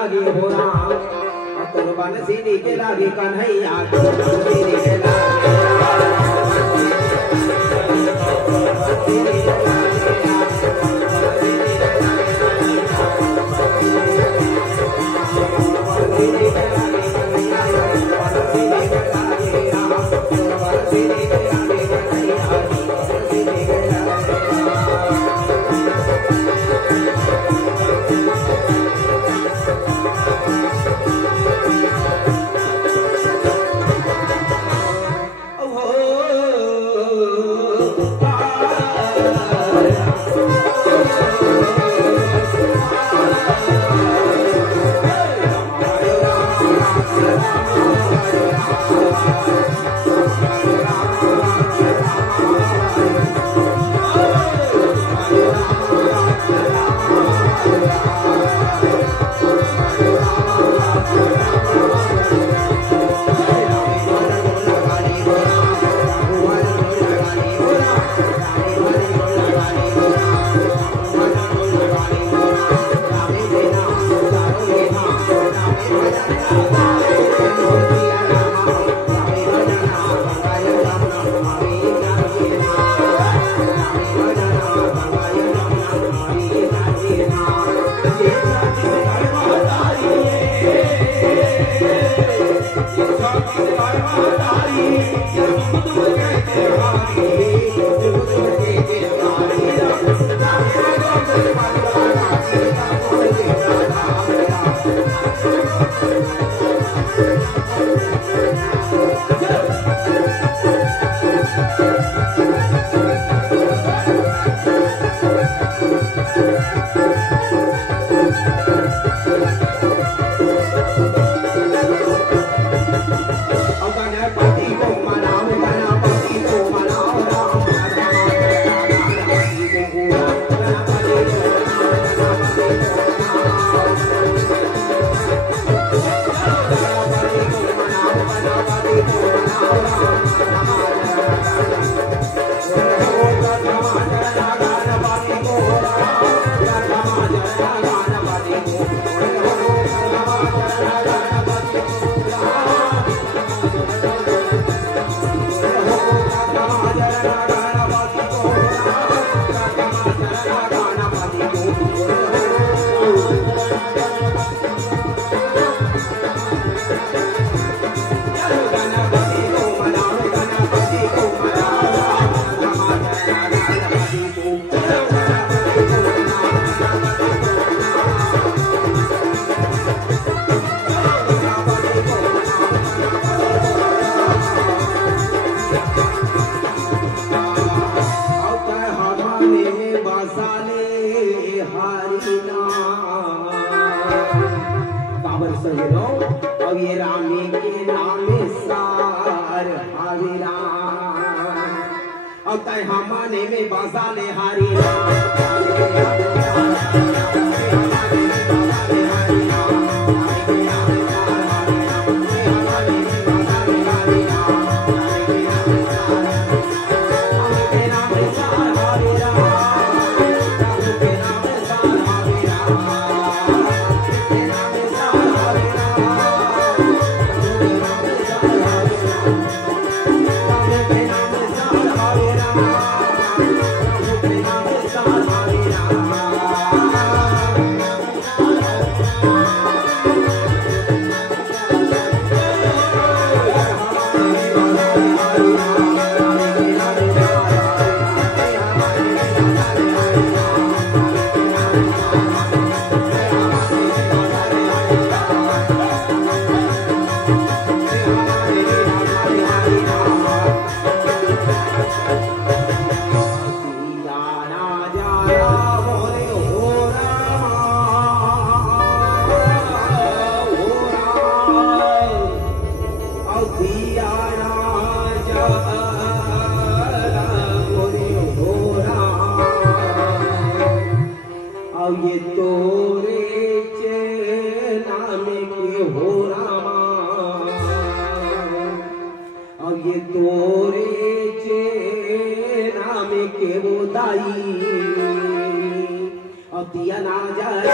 लागे हो राम तो बंसी के लागे कन्हैया तो बंसी के लागे हमाने में बसाले हारी ये तोरे चेना में के हो रामा, और ये तोरे चेना में के वो दाई, और दिया ना जाए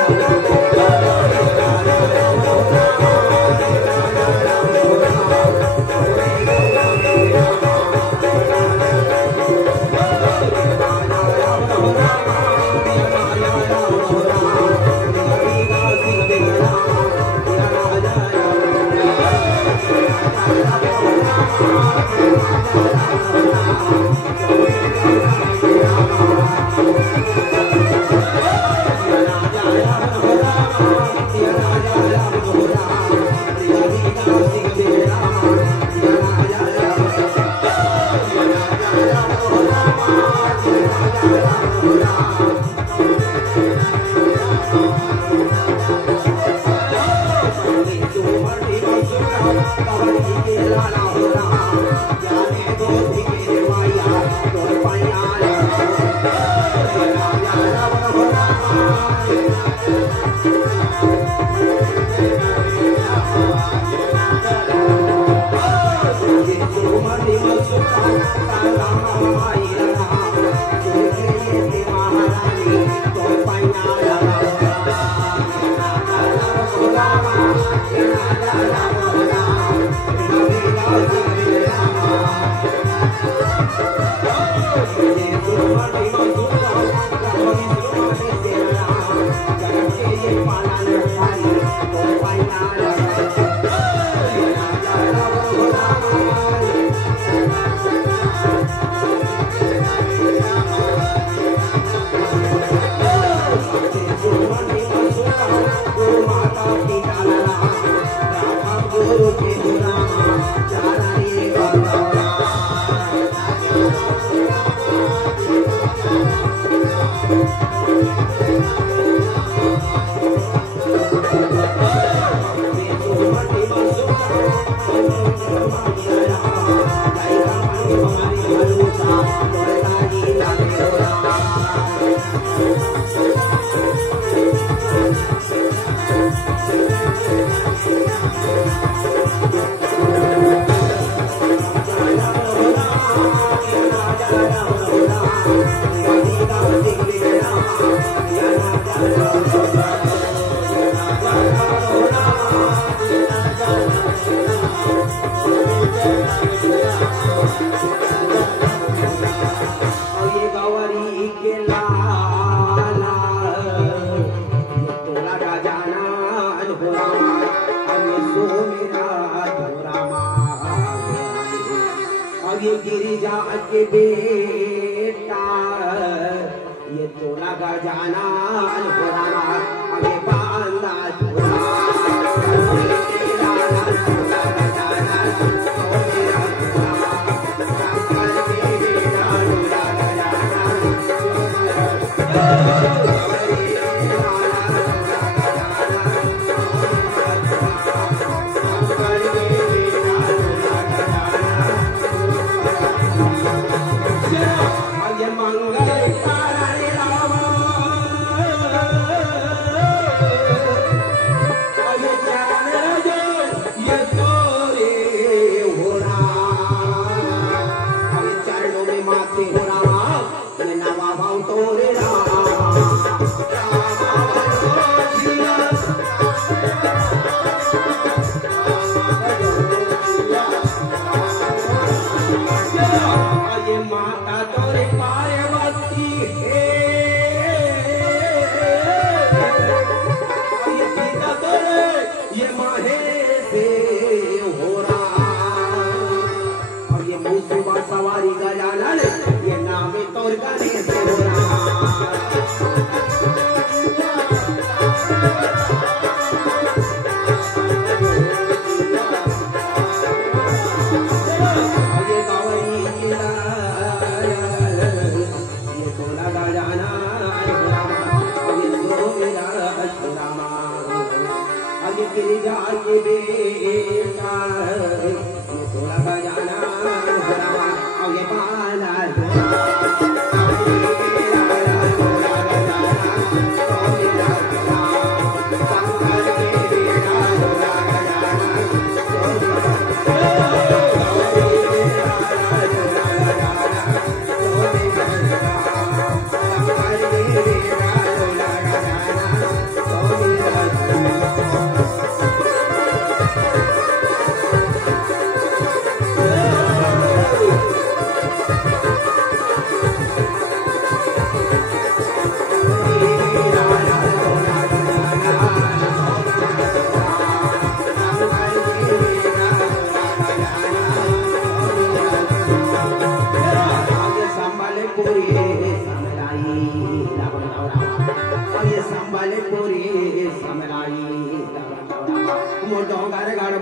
More dog, I got a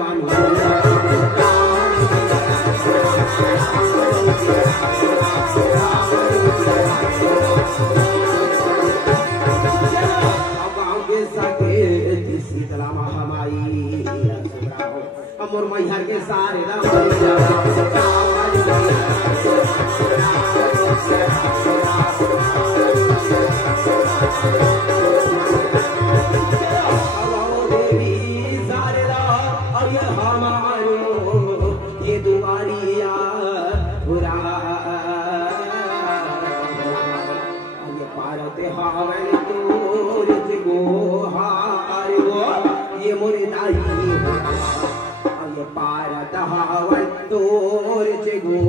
Sheetla Mahamai अमर मैहर के सारे देवी सारे हमारो ये दुआरिया बुरा ये पारते हवन तोर गो ये मोरे दाई ये पारत हवन तोर गो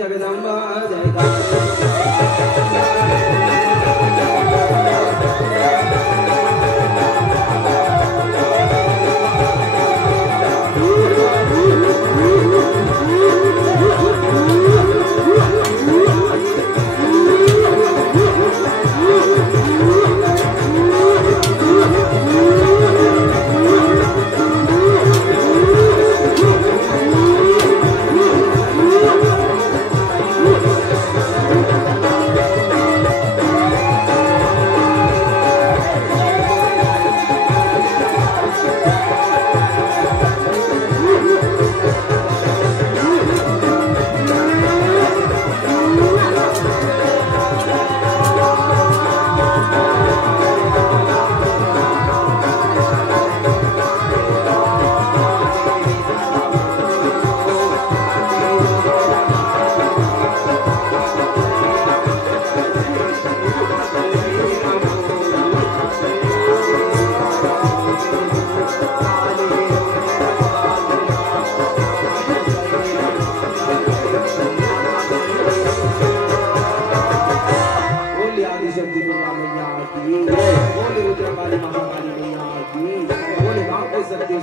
जगदम्बा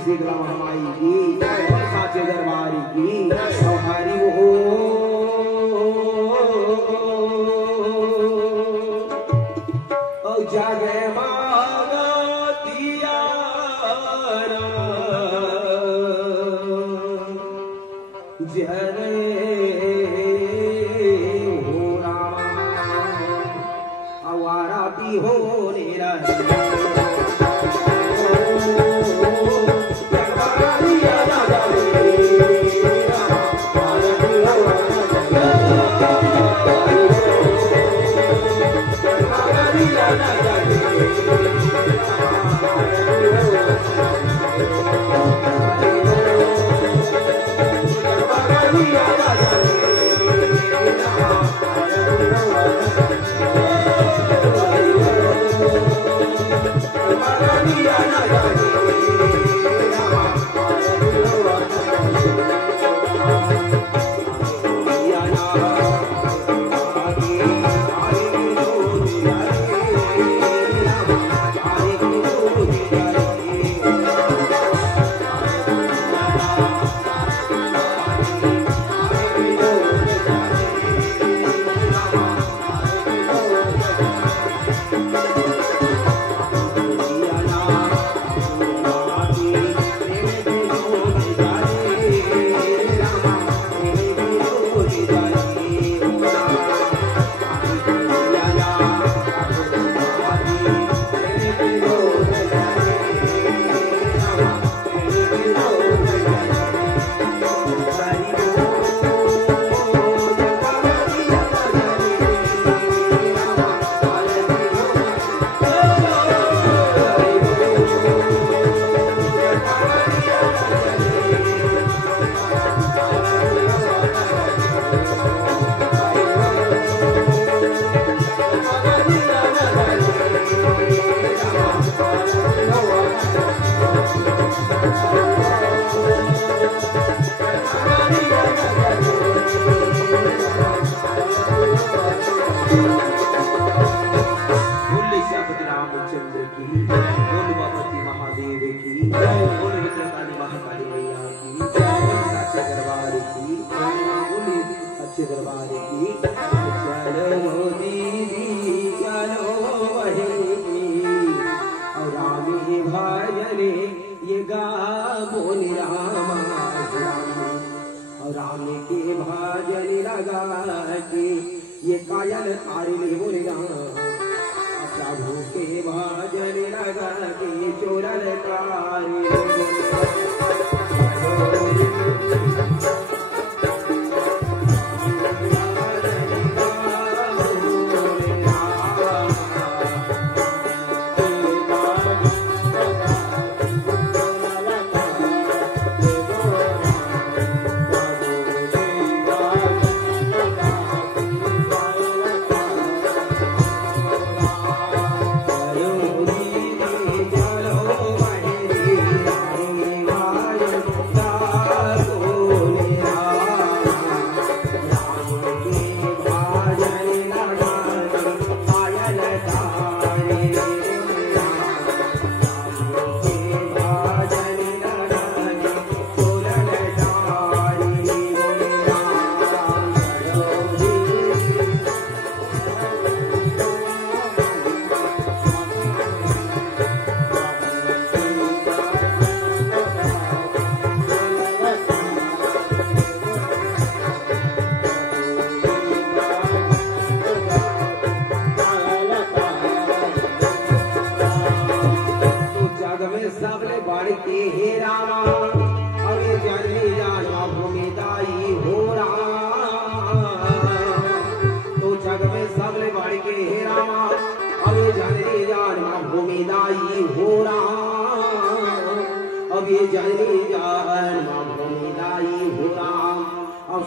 शीतला महामाई की साचे दरबारी की हरि ओ जागे मांगा दिया जरे हो रामा आवारा भी हो निरा Yeah. रामचंद्र की, बोल भगवती महादेव की, बोल विद्याकाली महाकाली मैया की, बोल साचे दरबार की, बोल अच्छे दरबार की। चलो दीदी चलो बहनी और रामी भजने ये गा बोल रामा और रामी के भजन लगा के ये कायल तारे बोल राम प्रभु के भजन लगा के चोरल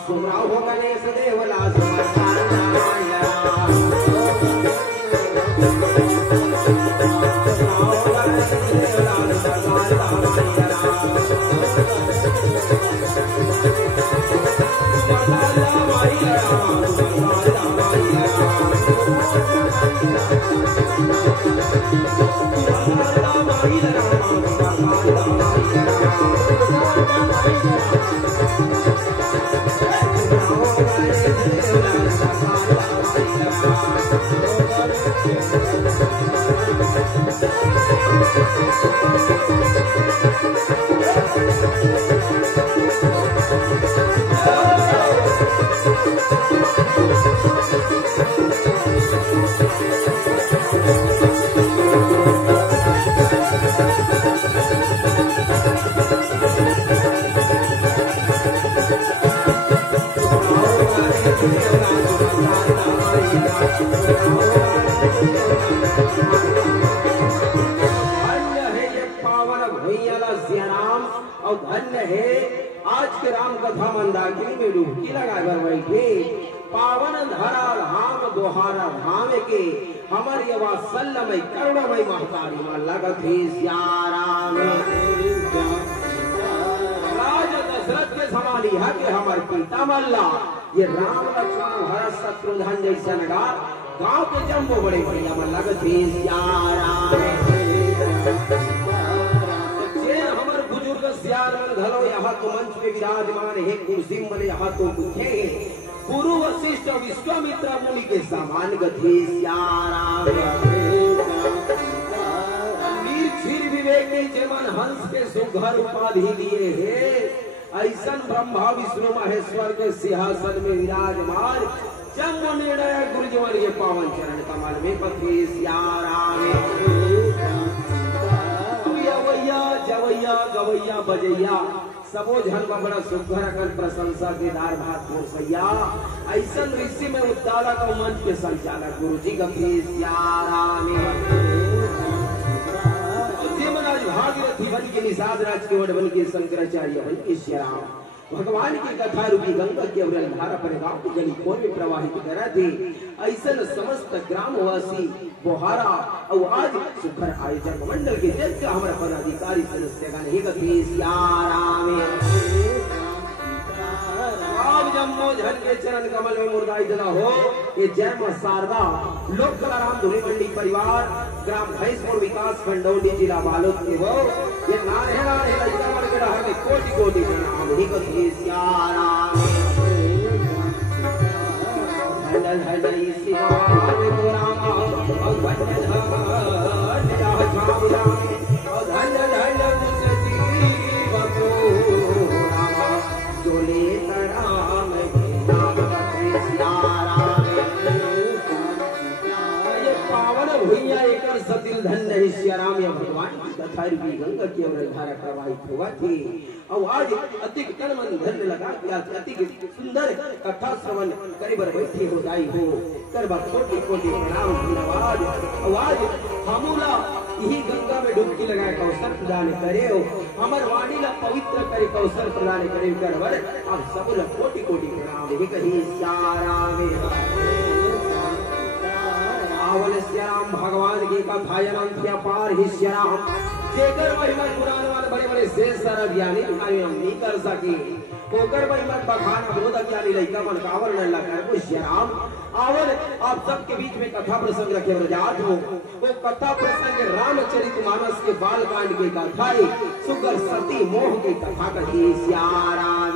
सुमराव हो गणेश देवला धन्य है आज के राम कथा मंदाकिनी में डुबकी लगा बैठे पावन धरा धाम दोहारा धाम के हमर ये वात्सल्यमय करुणमय महतारी में लगत ही श्याराम राज दशरथ के समाली है कि हमर पिता मल्ला ये राम लक्ष्मण भरत शत्रुघ्न जैसा गांव के जम्बो बड़े बढ़िया में लगत ही श्याराम धलो यहाँ तो मंच में विराजमान है कुर्सी में यहाँ तो पूछे गुरु वशिष्ठ विश्वामित्र मुनि के समान गति क्षीर विवेक जीवन हंस के सुघर उपाधि लिए है ऐसा ब्रह्मा विष्णु महेश्वर के सिंहासन में विराजमान जन्म निर्णय गुरुजवर ये पावन चरण कमल में पथी सियाराम जवैया गवैया बजैया सबो झन बड़ा सुघर कर प्रशंसा के दार भात सैया ऐसा ऋषि में उद्दालक और मंच के संचालक गुरु जी भागीरथी बन के निषाद राज के वड बन के शंकराचार्य बन के श्याम भगवान की कथा रूपी गंगा के अवरल धारा पर गांव की गली कोन में प्रवाहित करा थी। ऐसा समस्त ग्रामवासी बोहारा और आज सुखर आयोजक मंडल के जल का हमारा पदाधिकारी सदस्य का नहीं गति जम्मो झल के चरण कमल में मुर्दाई जना हो। ये जय मां शारदा लोक कलाराम धुनी मंडी परिवार ग्राम भैंसपुर विकास खंडौली जिला बालोद के हो। ये नारे नारे लड़का मन के रहा में कोटि कोटि प्रणाम ही कथी सियारा हंडल हंडल शिवा में गोरामा और भंडल हंडल जा छावला और हंडल हंडल मुसजीव को रामा जोले सतिल धन्य श्याराम या भगवान की कथा रूपी गंगा की ओर धारा प्रवाहित हुआ थी। और आज अति तन मन धन लगा के अति सुंदर कथा श्रवण करीबर बैठे हो जाई हो करबा छोटी छोटी प्रणाम धन्यवाद। और आज हमूला यही गंगा में डुबकी लगाए अवसर प्रदान करे हो हमर वाणी ला पवित्र करे अवसर प्रदान करे करवर अब सब ला कोटि कोटि प्रणाम ही कही श्याराम आवल श्याम भगवान की कथा अनंत अपार ही श्याम जेकर महिमा पुराण वाले बड़े बड़े शेष सारा ज्ञानी हम नहीं कर सके ओकर महिमा बखान बोध ज्ञानी लइका मन कावर न लगा को श्याम आवल आप सबके बीच में कथा प्रसंग रखे रजात हो। वो कथा प्रसंग रामचरितमानस के बाल कांड की कथा है सुगर सती मोह की कथा कही श्याराम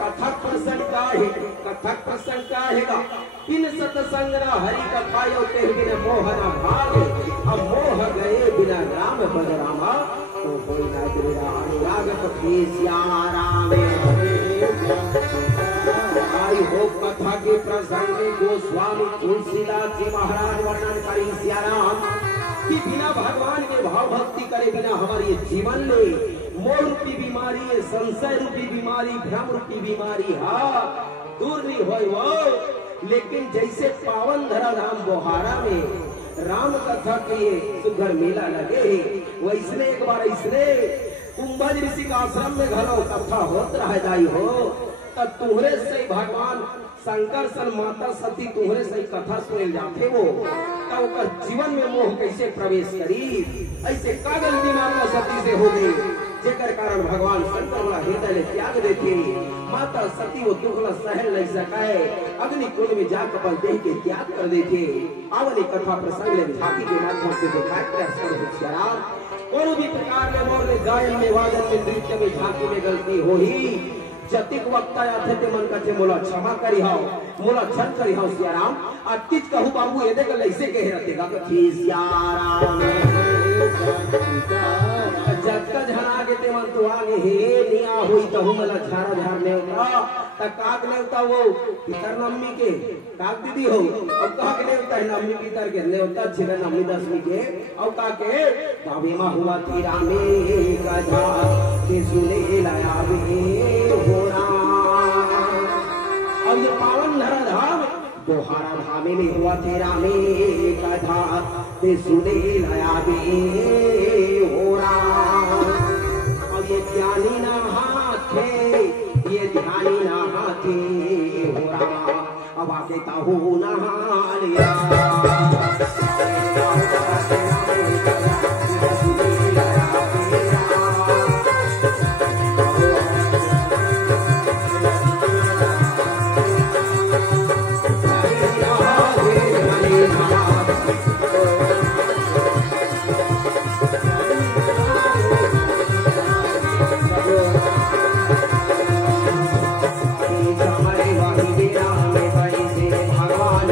कथक प्रसंग का है इन सतसंग न हरि कथा यो ते बिन मोह न भागे अब मोह गए बिना राम बदरामा तो कोई ना तेरा अनुराग कथी श्याराम आई हो कथा के प्रसंग में गोस्वामी तुलसीदास जी महाराज वर्णन करी श्याराम कि बिना भगवान के भाव भक्ति करे बिना हमारे जीवन में मोह रूपी बीमारी संशय रूपी बीमारी भ्रम रूपी बीमारी दूर नहीं हो। लेकिन जैसे पावन धरा धाम बोहारा में राम कथा के सुघर मेला लगे वैसने एक बार इसने कुंभज ऋषि का आश्रम में घलो कथा होत रह जाई हो तब तुहरे से भगवान शंकर सन माता सती तुहरे से कथा सुने जाते हो तब जीवन में मोह कैसे प्रवेश करी ऐसे कागल की माता सती से हो गई जेकर कारण भगवान शंकर वाला हृदय ने त्याग देते माता सती वो दुखला सहल नहीं सकाए अग्नि कुंड में जा कपल देह के त्याग कर देते। आवली कथा प्रसंग में झांकी के माध्यम से दिखाया कोनो भी प्रकार में मोर में गायन में वादन में नृत्य में झांकी में गलती हो ही जतिक वक्ता आथे ते मन कथे मोला क्षमा करी हाओ मोला क्षण करी हाओ सियाराम अतिज कहू बाबू ये देख ऐसे कह रहते गा कि सियाराम जत्का झना के ते मन तो आगे हे निया होई तहु मला झारा झार नेवता त काक नेवता वो पितर नम्मी के काक दीदी हो अब कहा के नेवता है नम्मी पितर के नेवता छिले नम्मी दसमी के अब का के बाबे मा हुआ तीरा में कथा के सुने लाया बे होरा। अब ये पावन धरा धाम दोहारा धामे में हुआ तेरा में कथा ते सुने लाया बे होरा। अब ये ज्ञानी ना हाथे ये ध्यानी ना हाथे होरा अब आके ताहू ना लिया भगवान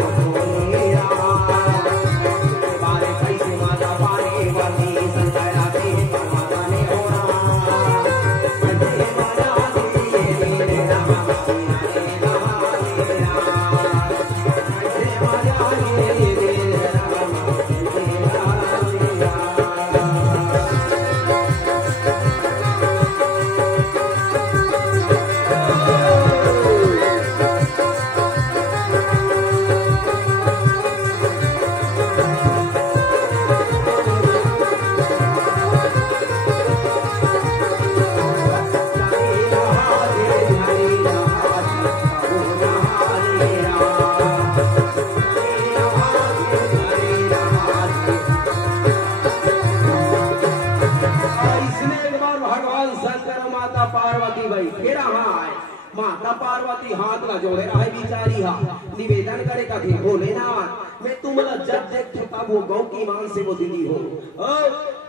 माता पार्वती हाथ ला जोड़े रहे बिचारी हा निवेदन करे कथी भोलेनाथ मैं तुमला जब देख तब वो गौ की मान से वो दिली हो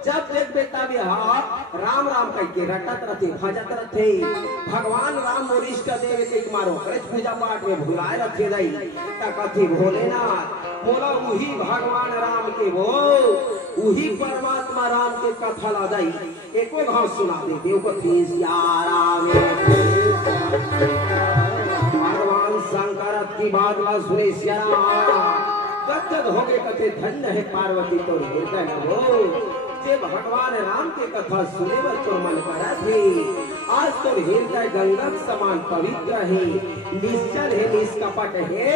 जब देख बेटा भी हा राम राम कह के रटत रहते भजत रहते भगवान राम मोरिष्ट देव के मारो करे पूजा पाठ में भुलाए रखे दई ता कथी भोलेनाथ बोला वही भगवान राम के वो वही परमात्मा राम के कथा ला दई एको घाव सुना दे देव कथी यारा भगवान शंकर की बात ला सुरेश गदगद हो गए कथे धन्य है पार्वती तो हृदय हो जे भगवान राम के कथा सुने बर तो मन करा थे आज तो हृदय गंगा समान पवित्र है निश्चल है निष्कपट है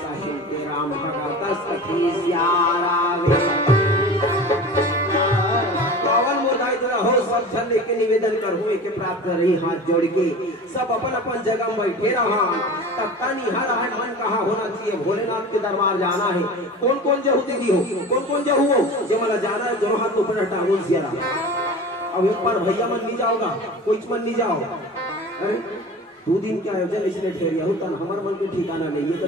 साहित्य राम भगवत सखी सियारा हो सब जन लेके निवेदन करूँ के प्राप्त रही हाथ जोड़ के सब अपन अपन जगह में बैठे रहा तब तानी हर मन कहाँ होना चाहिए भोलेनाथ के दरबार जाना है कौन कौन जहू दीदी हो कौन कौन जहू हो जो मला जाना है दोनों हाथ ऊपर हटा सियारा अब एक बार भैया मन नहीं जाओगा कोई मन नहीं जाओ अरे 2 दिन के आयोजन इसलिए ठहरिया हो तन हमार मन के ठिकाना नहीं है तो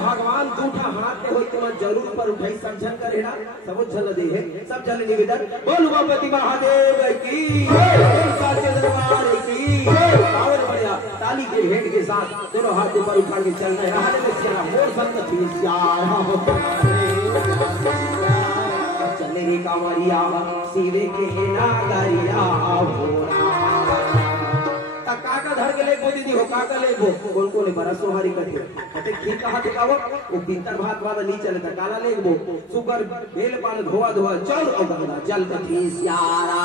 भगवान दूठा हाथ के होई तो जरूर पर उठाई सब जन करेना सब जन दे है सब जन निवेदन बोल उमापति महादेव की साचे दरबार की पावन बढ़िया ताली के भेंट के साथ दोनों हाथ ऊपर उठा के चल रहे रहने में सिया मोर संत थी चले रे कांवरिया सीवे के नागरिया भोरा काका धर के ले को दीदी हो काका ले को कौन कौन बड़ा सोहारी करते कते ठीक कहा दिखाओ वो बिंतर भात वाला नहीं चले त काला ले वो सुगर बेल पाल धोआ धोआ चल और गंगा जल कथी यारा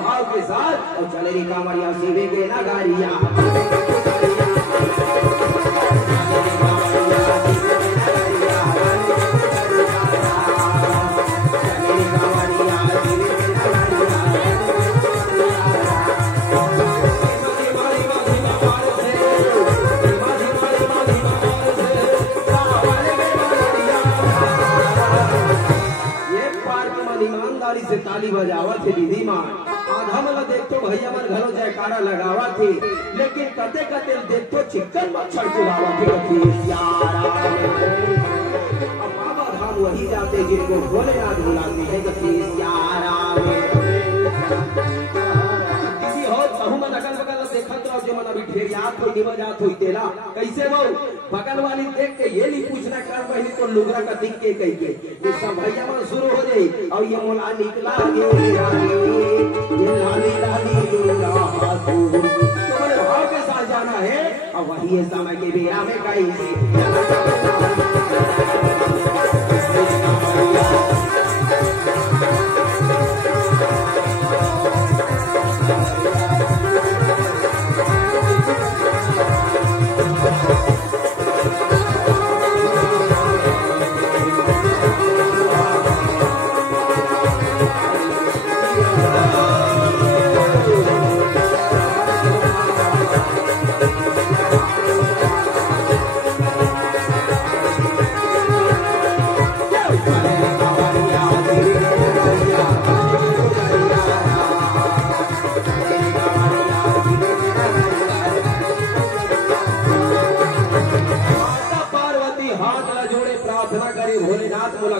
भाव के साथ और चले रे कांवरिया सीवे के नागरिया से ताली बजावा थे दीदी माँ आधा वाला देख तो भैया मन घरों जयकारा लगावा थे लेकिन कते कते देख तो चिकन मच्छर चुरावा थे अब बाबा धाम वही जाते जिनको भोलेनाथ बुलाते हैं किसी हो सहु में नकल बगल देखत रहो जो मन अभी ढेर याद होई निमन जात होई तेला कैसे वो बगल वाली देख के ये नहीं पूछना कर पहले तो लुगरा का दिख के कह के ये सब भैया मन शुरू हो जाए और ये मोला निकला ये लाली लाली तो मेरे भाव के साथ जाना है और वही समय के बेरा में कहीं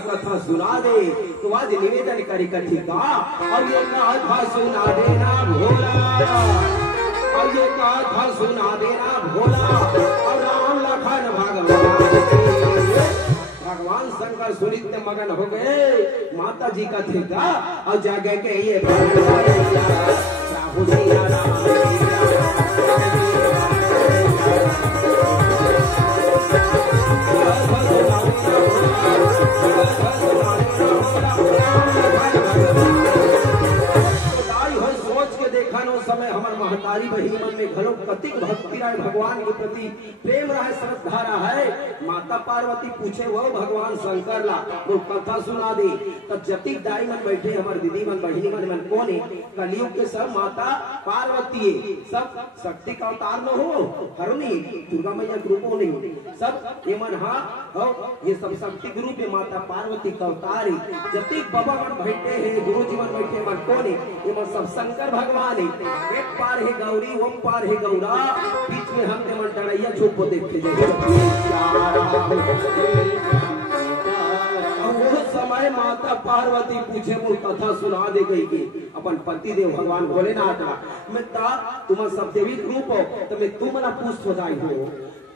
कथा सुना दे तो आज निवेदन करी कथी का और ये कथा सुना देना भोला और ये कथा सुना देना भोला और राम लखन भगवान शंकर सुनित्य मगन हो गए माता जी का थिका और जागे के ये महतारी बहिनी मन में घलो कतिक भक्ति राय भगवान के प्रति प्रेम रहे श्रद्धा है। माता पार्वती पूछे वो भगवान शंकर ला वो कथा सुना दे। तो जतिक दाई मन बैठे हमारे दीदी मन बहनी मन कौन है कलयुग के सब माता पार्वती है, सब शक्ति का अवतार न हो, हरुणी दुर्गा मैया ग्रुप नहीं सब ये मन हाँ ये सब शक्ति ग्रुप है, माता पार्वती का अवतार है। जतिक बाबा मन बैठे हैं गुरु जी मन बैठे मन कौन है ये मन सब शंकर भगवान है। एक पार है गौरी वो पार है गौरा, बीच में हम मन टड़ैया छुप देखे समय माता पार्वती पूछे मुझ कथा सुना दे गई कि अपन पति देव भगवान भोलेनाथ मैं ता तुम सब देवी रूप हो तो मैं तुम ना पूछ हो जाई हो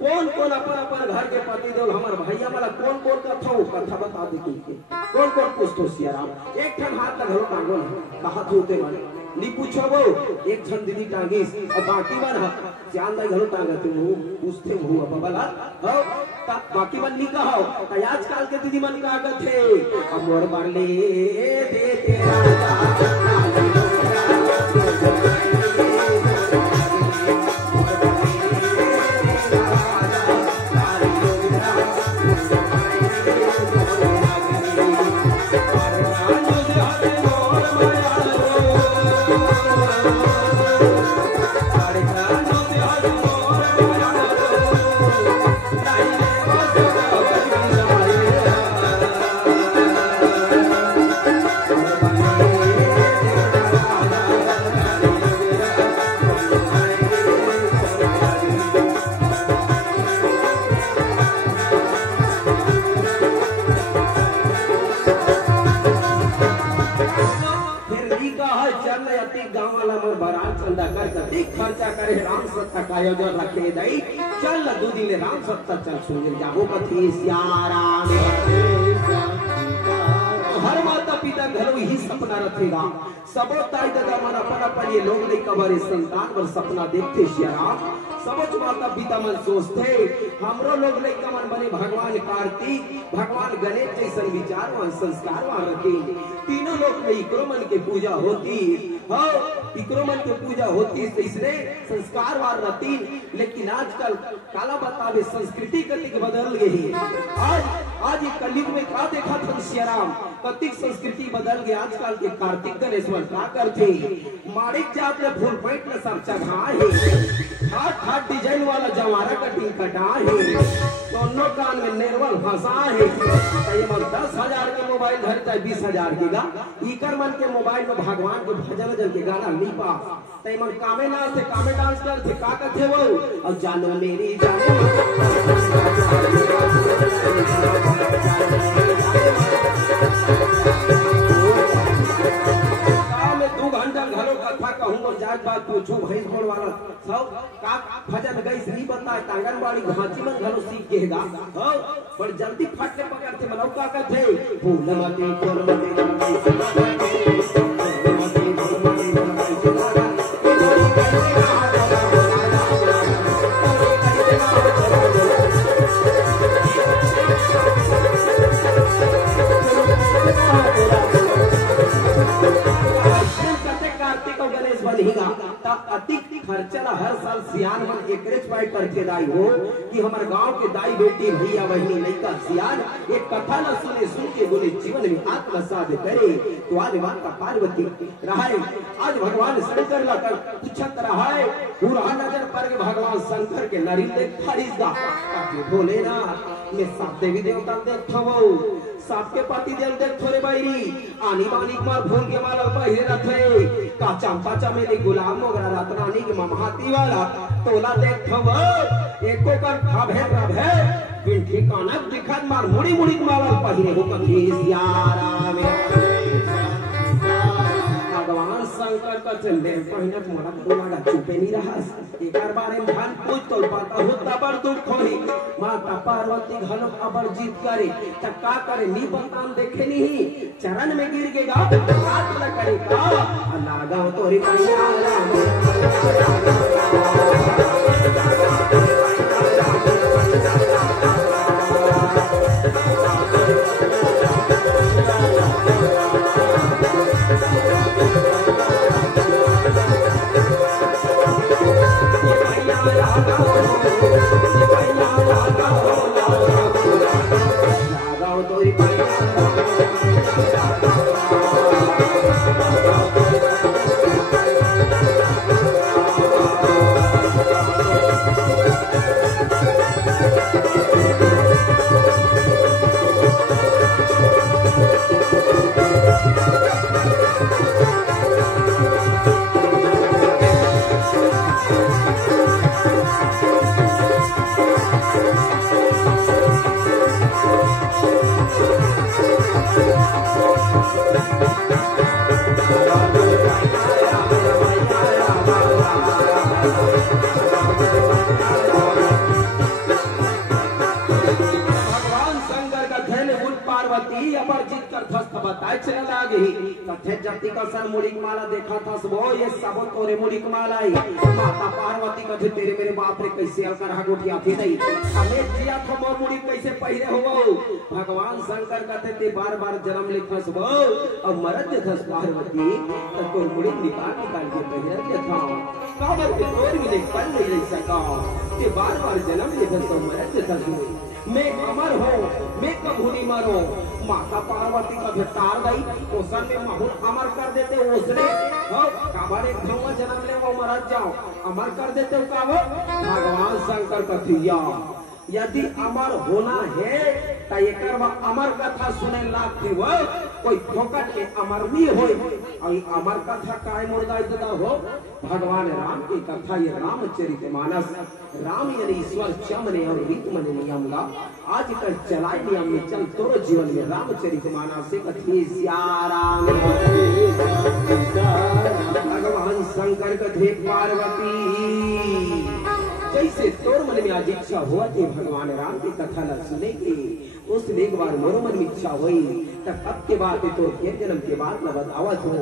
कौन कौन अपन अपन घर के पति देव हमार भैया वाला कौन कौन कथा बता दे कि कौन कौन पूछ तो सियाराम एक ठन हाथ लगो टांगो कहा होते मन नी पूछो वो एक छन दीदी टांगिस और बाकी मन चांद लाई घरो टांगा तुम पूछते हो अब वाला हो बाकी मन नी कहो त आजकल के दीदी मन का आगत है अमर बरले दे तेरा खर्चा करे राम सत्ता का आयोजन रखे दई चल दो दिन राम सत्ता चल सुन जाओ कथी सियाराम हर माता पिता घरों ही सपना रखेगा सबो ताई दादा मन अपन अपन ये लोग नहीं कबर संतान पर सपना देखते सियाराम सबो माता पिता मन सोचते हमरो लोग नहीं कमन बने भगवान कार्तिक भगवान गणेश जैसन विचार व संस्कार वहां रखे तीनों लोग में इकरो मन के पूजा होती हो इकरो मन के पूजा होती इसलिए संस्कार वार रहती लेकिन आजकल काला बतावे संस्कृति कतिक बदल गई आज ये कलयुग में का देखा था सियाराम कतिक संस्कृति बदल गई आजकल के कार्तिक गणेश का करते माड़िक जात ले फूल पैंट में सब चढ़ा है हाथ डिजाइन वाला जवारा कटिंग कटा है दोनों कान में नेरवल फंसा है ये मन 10,000 के मोबाइल धर चाहे 20,000 के गा इकर मन के मोबाइल में भगवान के भजन जन के गाना नहीं पा तई मन कामे ना से कामे डांस कर थे का कथे वो और जानो मेरी जानो जात बात पूछू भैंस घोड़ वाला सब का भजन गईस नहीं बता आंगनबाड़ी घांची मन घरो सीख केगा हो पर जल्दी फट के पकड़ते मनौ का कथे फूल मते फूल मते अतिक खर्चला हर साल सियान मन एकरेज पाई करके दाई हो कि हमारे गांव के दाई बेटी भैया बहनी नहीं का सियान एक कथा न सुने सुन के बोले जीवन में आत्मसात करे तो आज माता पार्वती रहाए आज भगवान शंकर ला कर पूछत रहाए पूरा नजर पर के भगवान शंकर के नरी देख फरिश्ता बोले ना मैं सब देवी देवता देखो सबके पति देव देख थोड़े बैरी आनी बानी कुमार फूल के माला पहले रखे का चंपा चमेली गुलाब मोगरा रत्नानी के ममहाती वाला तोला देखो एको कर भाभे रभे बिन ठिकाना दिखत मार मुड़ी मुड़ी माला पहले हो कथी सियारा में भगवान शंकर का चंदे पहिना तुम्हारा तुम्हारा चुपे नहीं रहा एक बार में भान पूछ तो पता होता बड़ दुख होई माता पार्वती घलो अबर जीत करे त का करे नी बतान देखे नहीं चरण में गिर के गा हाथ न करे का लागा तोरी पैया Bye. माला देखा था सबो ये सबो तोरे मुड़ीक माला आई माता पार्वती कथे तेरे मेरे बाप रे कैसे अलकर हागोटिया थी नहीं हमें जिया तो मोर मुड़ी कैसे पहिरे हो भगवान शंकर कथे ते बार-बार जन्म लेखस हो अब मरद देथस पार्वती तो तोर मुड़ी निकाल के पहिरे देथा काबर के तोर भी देख पर नहीं रह सका ये बार-बार जन्म लेखस हो मरद देथस मैं अमर हो मैं कभू नहीं मरो माता पार्वती का भेटार गई ओसन में माहौल अमर कर देते ओसने हो काबर एक धवा जन्म ले वो मर जाओ अमर कर देते हो काबो भगवान शंकर कथिया यदि अमर होना है तो एकर बा अमर कथा सुने लाग वो कोई फोकट के अमर नहीं होई और अमर कथा काय मुर्दाई देता हो भगवान राम की कथा ये रामचरितमानस राम यानी ईश्वर चमने और रीतमने नियम ला आज कल चलाए नियम में चल तोरो जीवन में रामचरितमानस से कथी सियाराम भगवान शंकर कथे पार्वती जैसे तोर मन में आज इच्छा हुआ थे भगवान राम की कथा न सुने की उस एक बार मोर मन में इच्छा हुई तब अब के बाद तोर के जन्म के बाद न बतावत हो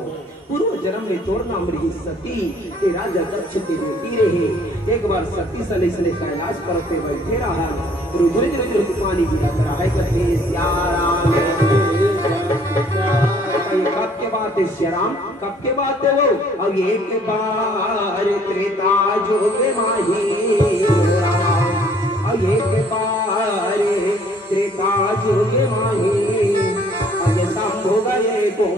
पूर्व जन्म में तोर नाम रही सती तेरा दक्ष तेरे तीरे है एक बार सती सले सले कैलाश पर पे बैठे रहा रुद्र पानी गिरा रहा है कथे सियाराम कब के बात है श्याम कब के बात है वो अब एक बार त्रेता जुग माही अब एक बार त्रेता जुग माही अब ये शंभु गए को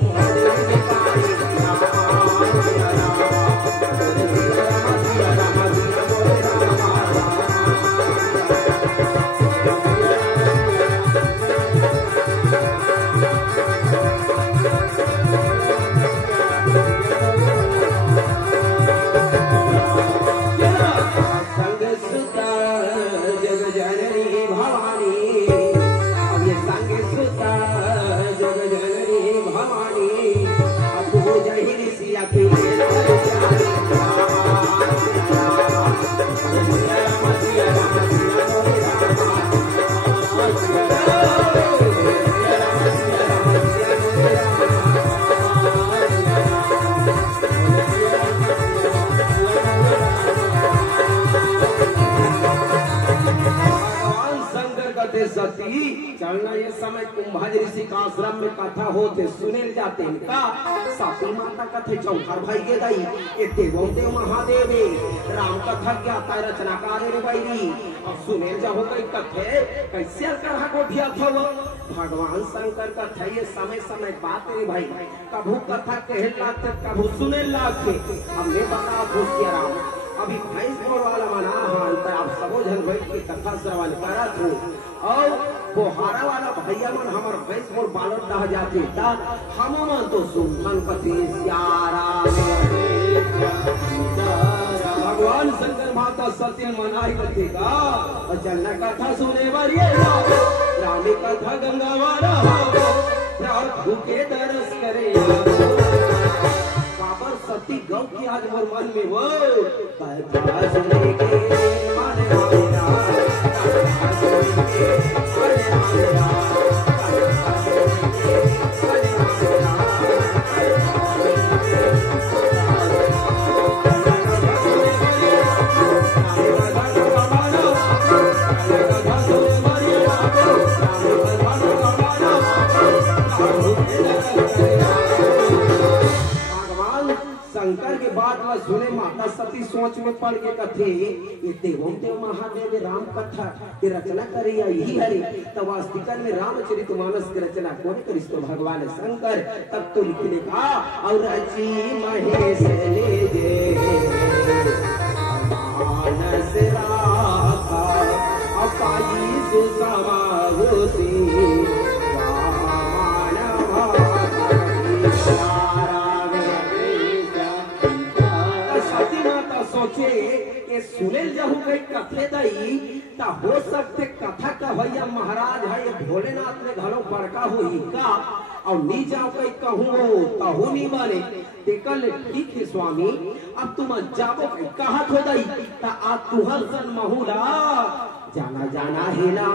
चलना ये समय कुंभज ऋषि का आश्रम में कथा होते सुने जाते का सापी माता कथे चौथर भाई के दाई ये देवों देव महादेव राम कथा ज्ञाता रचनाकार रुबाई अब सुने जाओ कई कथे कैसे कर गोठिया थो भगवान शंकर कथा ये समय समय बात रे भाई कभू कथा कहे लाते कभू सुने लाते हमने बता भूसिया राम अभी भैंस मोर वाला मना हाल पर आप सबो जन बैठ के कथा श्रवण करत हो और बोहारा वाला भैया मन हमर भैंस मोर बालट दह जाते ता हम मन तो सुन कथी सियाराम भगवान शंकर माता सती मनाई कथे का चलना कथा सुने वाली राम कथा गंगा वाला प्रभु के दर्श करे बाबर सती गौ की आज मोर मन में वो कथा सुने के माने शंकर के बाद में सुने माता सती सोच में पड़ के कथे ये देवों देव महादेव राम कथा की रचना करी यही हरे तब वास्तविकन में रामचरितमानस की रचना कौन करी तो भगवान शंकर तब तो लिखने का और रची महेश ले जे मानस राखा अपाई सुसमाहुति सोचे के सुने जहु गई कथे दई ता हो सकते कथा कह भैया महाराज है ये भोलेनाथ ने घरों बड़का हुई का और नी जाओ कहीं कहूँ तहु नहीं बने टिकल ठीक है स्वामी अब तुम जाबो कहा थो दई ता आ तुहर सन महुला जाना जाना है ना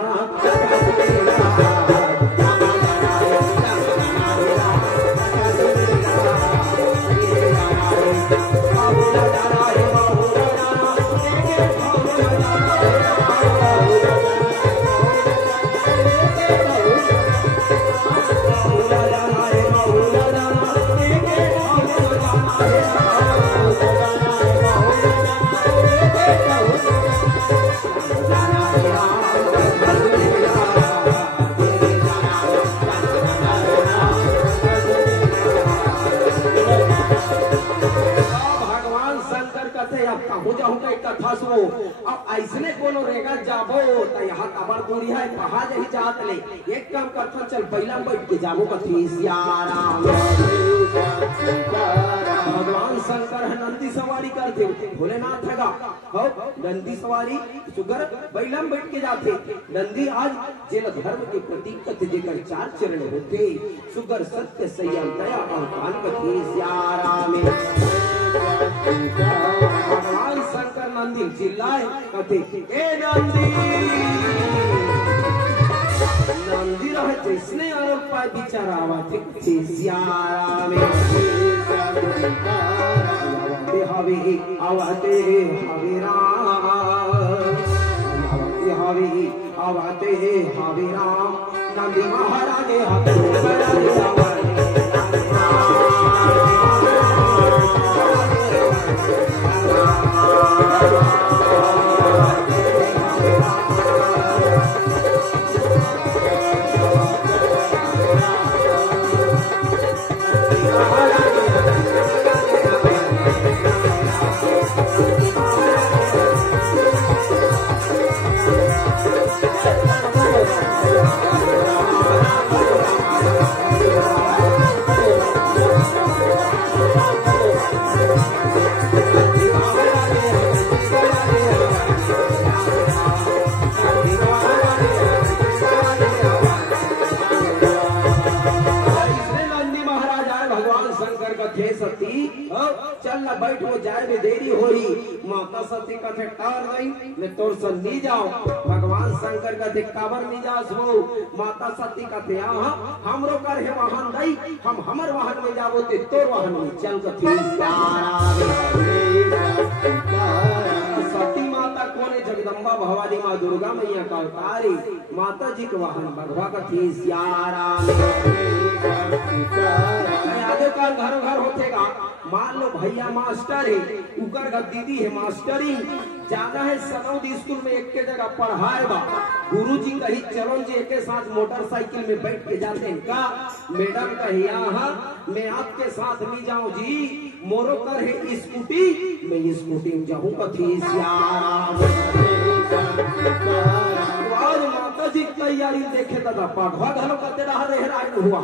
कथा सुनो अब ऐसने कोनो रेगा जाबो त यहाँ कबर दूरी है कहा जही जात ले एक काम करता चल पहला बैठ के जाबो कथी सियाराम भगवान शंकर है नंदी सवारी करते भोलेनाथ हैगा हो नंदी सवारी सुगर पहला बैठ के जाते नंदी आज जेल धर्म के प्रतीक कथे जेकर चार चरण होते सुगर सत्य संयम दया और कान कथी सियाराम भगवान शंकर नंदी चिल्लाए कथे ए नंदी नंदी रहे जिसने और पाए बिचारावा थे सियारा में आवते हवे राम आवते हवे राम नंदी महाराज बैठ हो जाए में देरी होई माता सती कथे टार नहीं ने तोर सन नी जाओ भगवान शंकर कथे काबर नी जास हो माता सती कथे हमरो कर है वाहन नहीं हम हमर वाहन में जाबो ते तोर वाहन में चल कथी सती माता कोने जगदम्बा भवानी माँ दुर्गा मैया का अवतारी माता जी के वाहन भगवा कथी सियारा आगे का घर घर होतेगा मान लो भैया मास्टर है उकर का दीदी है मास्टरी जाना है सनौदी स्कूल में एक के जगह पढ़ाएगा गुरुजी कही चलो जी एक के साथ मोटरसाइकिल में बैठ के जाते हैं का मैडम कही यहाँ मैं आपके साथ नहीं जाऊं जी मोरो कर है स्कूटी मैं स्कूटी में जाऊं कथी आज माता जी की तैयारी देखे दादा पढ़वा घलो करते रहा रहे हुआ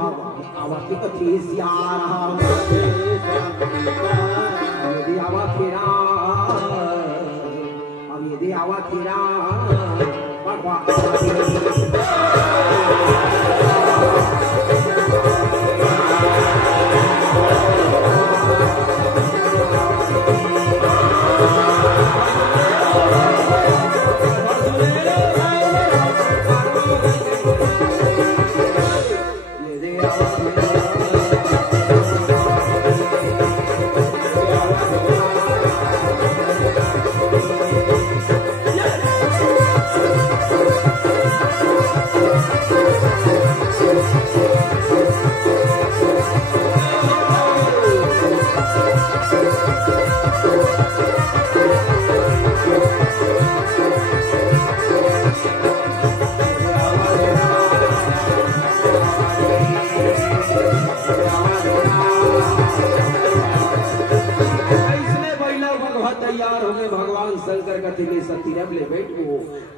आवाती कथी यदि आवा तेरा अब यदि आवा तेरा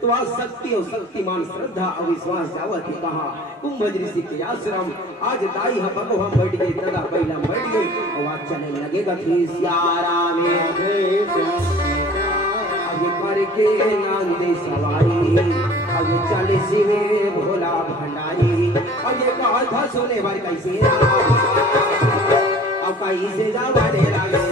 तो आज शक्ति और शक्तिमान श्रद्धा और विश्वास जावत कहा कुंभ ऋषि के आश्रम आज दाई हम भगवान बैठ गए दादा पहला बैठ गए और आज चलने लगेगा सियारा में करके नांदे सवारी अब ये 40 में भोला भंडारी अब ये कहा था सोने भर कैसे अब कैसे जाने लगे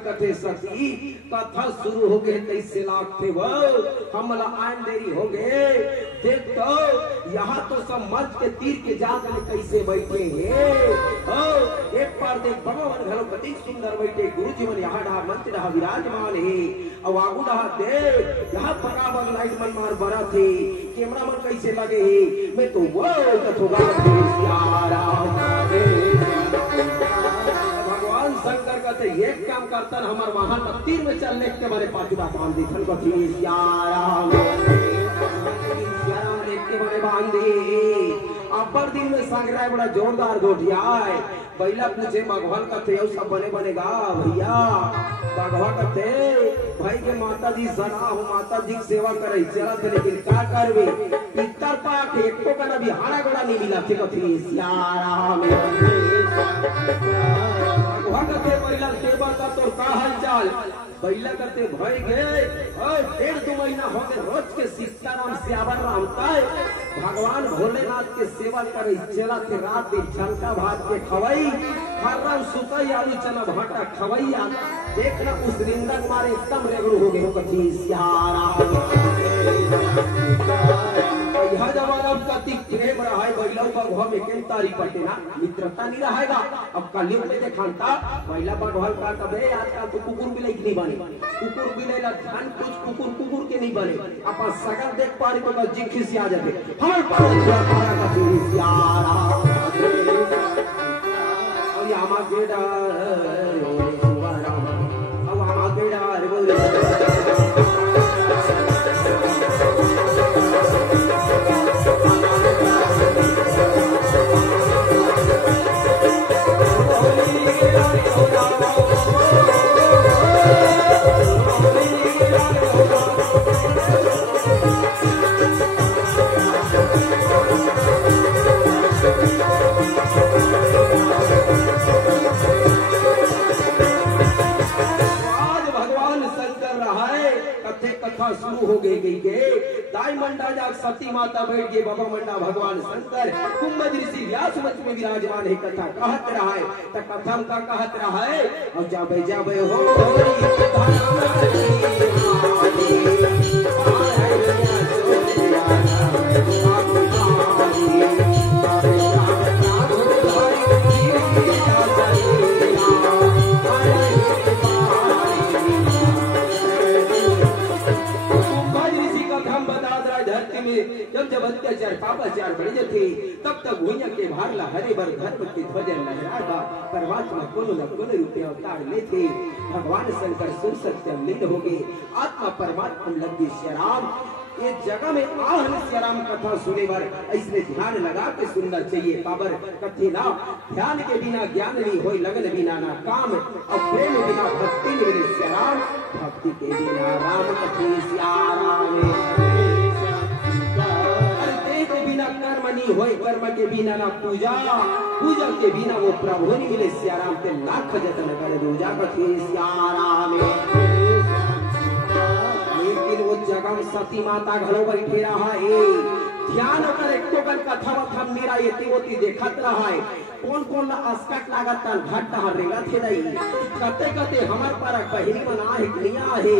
कथे सती कथा शुरू हो गए 23 लाख थे वो हमला आन देरी हो गए देख तो यहाँ तो सब मर्द के तीर के जात में कैसे बैठे हैं एक बार देख भगवान घरों कति सुंदर बैठे गुरु जी मन यहाँ डहा मंच डहा विराजमान है अब आगू डहा देख यहाँ बराबर लाइट मन मार बरा थे कैमरा मन कैसे लगे है मैं तो वो कथोगा शंकर कहते एक काम करता हमारे महान तीर में चलने के बारे पाचुरा बांध दी थन को सियाराम के बारे बांध दी अपर दिन में संग्रह बड़ा जोरदार गोठिया है पहला पूछे भगवान कहते सब बने बनेगा भैया भगवान कहते भाई के माता जी सना हो माता जी की सेवा करे चला थे लेकिन क्या करवे पितर पाक एक को का भी हाड़ा गोड़ा नहीं मिला थे कथी सियाराम कहते महिला सेवा का तो का हाल चाल महिला करते भय गए और 1.5 महीना हो गए रोज के सीताराम श्यावर राम का भगवान भोलेनाथ के सेवा करे चला थे रात दिन छलका भात के खवाई हर राम सुतई आलू चना भाटा खवैया देखना उस रिंदन मारे एकदम रेगड़ू हो गए कथी सियाराम यह जमाना कति प्रेम रहा है महिला भगवान में केम तारी पटे ना मित्रता नहीं रहेगा अब कलयुग में देखता महिला भगवान का कबे आजकल तो कुकुर बिलाई नहीं बने कुकुर बिलाई धन कुछ कुकुर कुकुर के नहीं बने अपन सगर देख पा रहे तो बस जिखिस आ जाते हमारे पारा का सियारा और ये हमारा गेड़ा अब हमारा गेड़ा शुरू हो गई दाई मंडा जाग सती माता बैठ गए बाबा मंडा भगवान शंकर कुंभ ऋषि व्यास मंच में विराजमान है कथा कहत रहा है तो कथम का कहत रहा है और जाबे जाबे जब अत्याचार पापाचार बढ़ जाते तब तक भूया के भारला हरे भर धर्म के ध्वज लहराता परमात्मा कोनो न कोनो रूपे अवतार लेते भगवान शंकर सुर सत्यम लीन हो गए आत्मा परमात्मा लगे श्याम ये जगह में आहन श्याम कथा सुने बार इसमें ध्यान लगा के सुनना चाहिए बाबर कथी ना ध्यान के बिना ज्ञान नहीं होई लगन बिना ना काम और प्रेम बिना भक्ति नहीं मिले श्याम भक्ति के बिना राम कथी श्याम कर्म नहीं होए कर्म के बिना ना पूजा पूजा के बिना वो प्रभु नहीं मिले सियाराम ते लाख जतन करे रोजा कथी सियाराम लेकिन वो जगह सती माता घरों बैठे रहा है ध्यान कर एक तो कथा वथा मेरा येती होती देखत रहा है कौन कौन अस्कट लागत घट रेगा थे नहीं कते कते हमार पर बहिनी बना है दुनिया है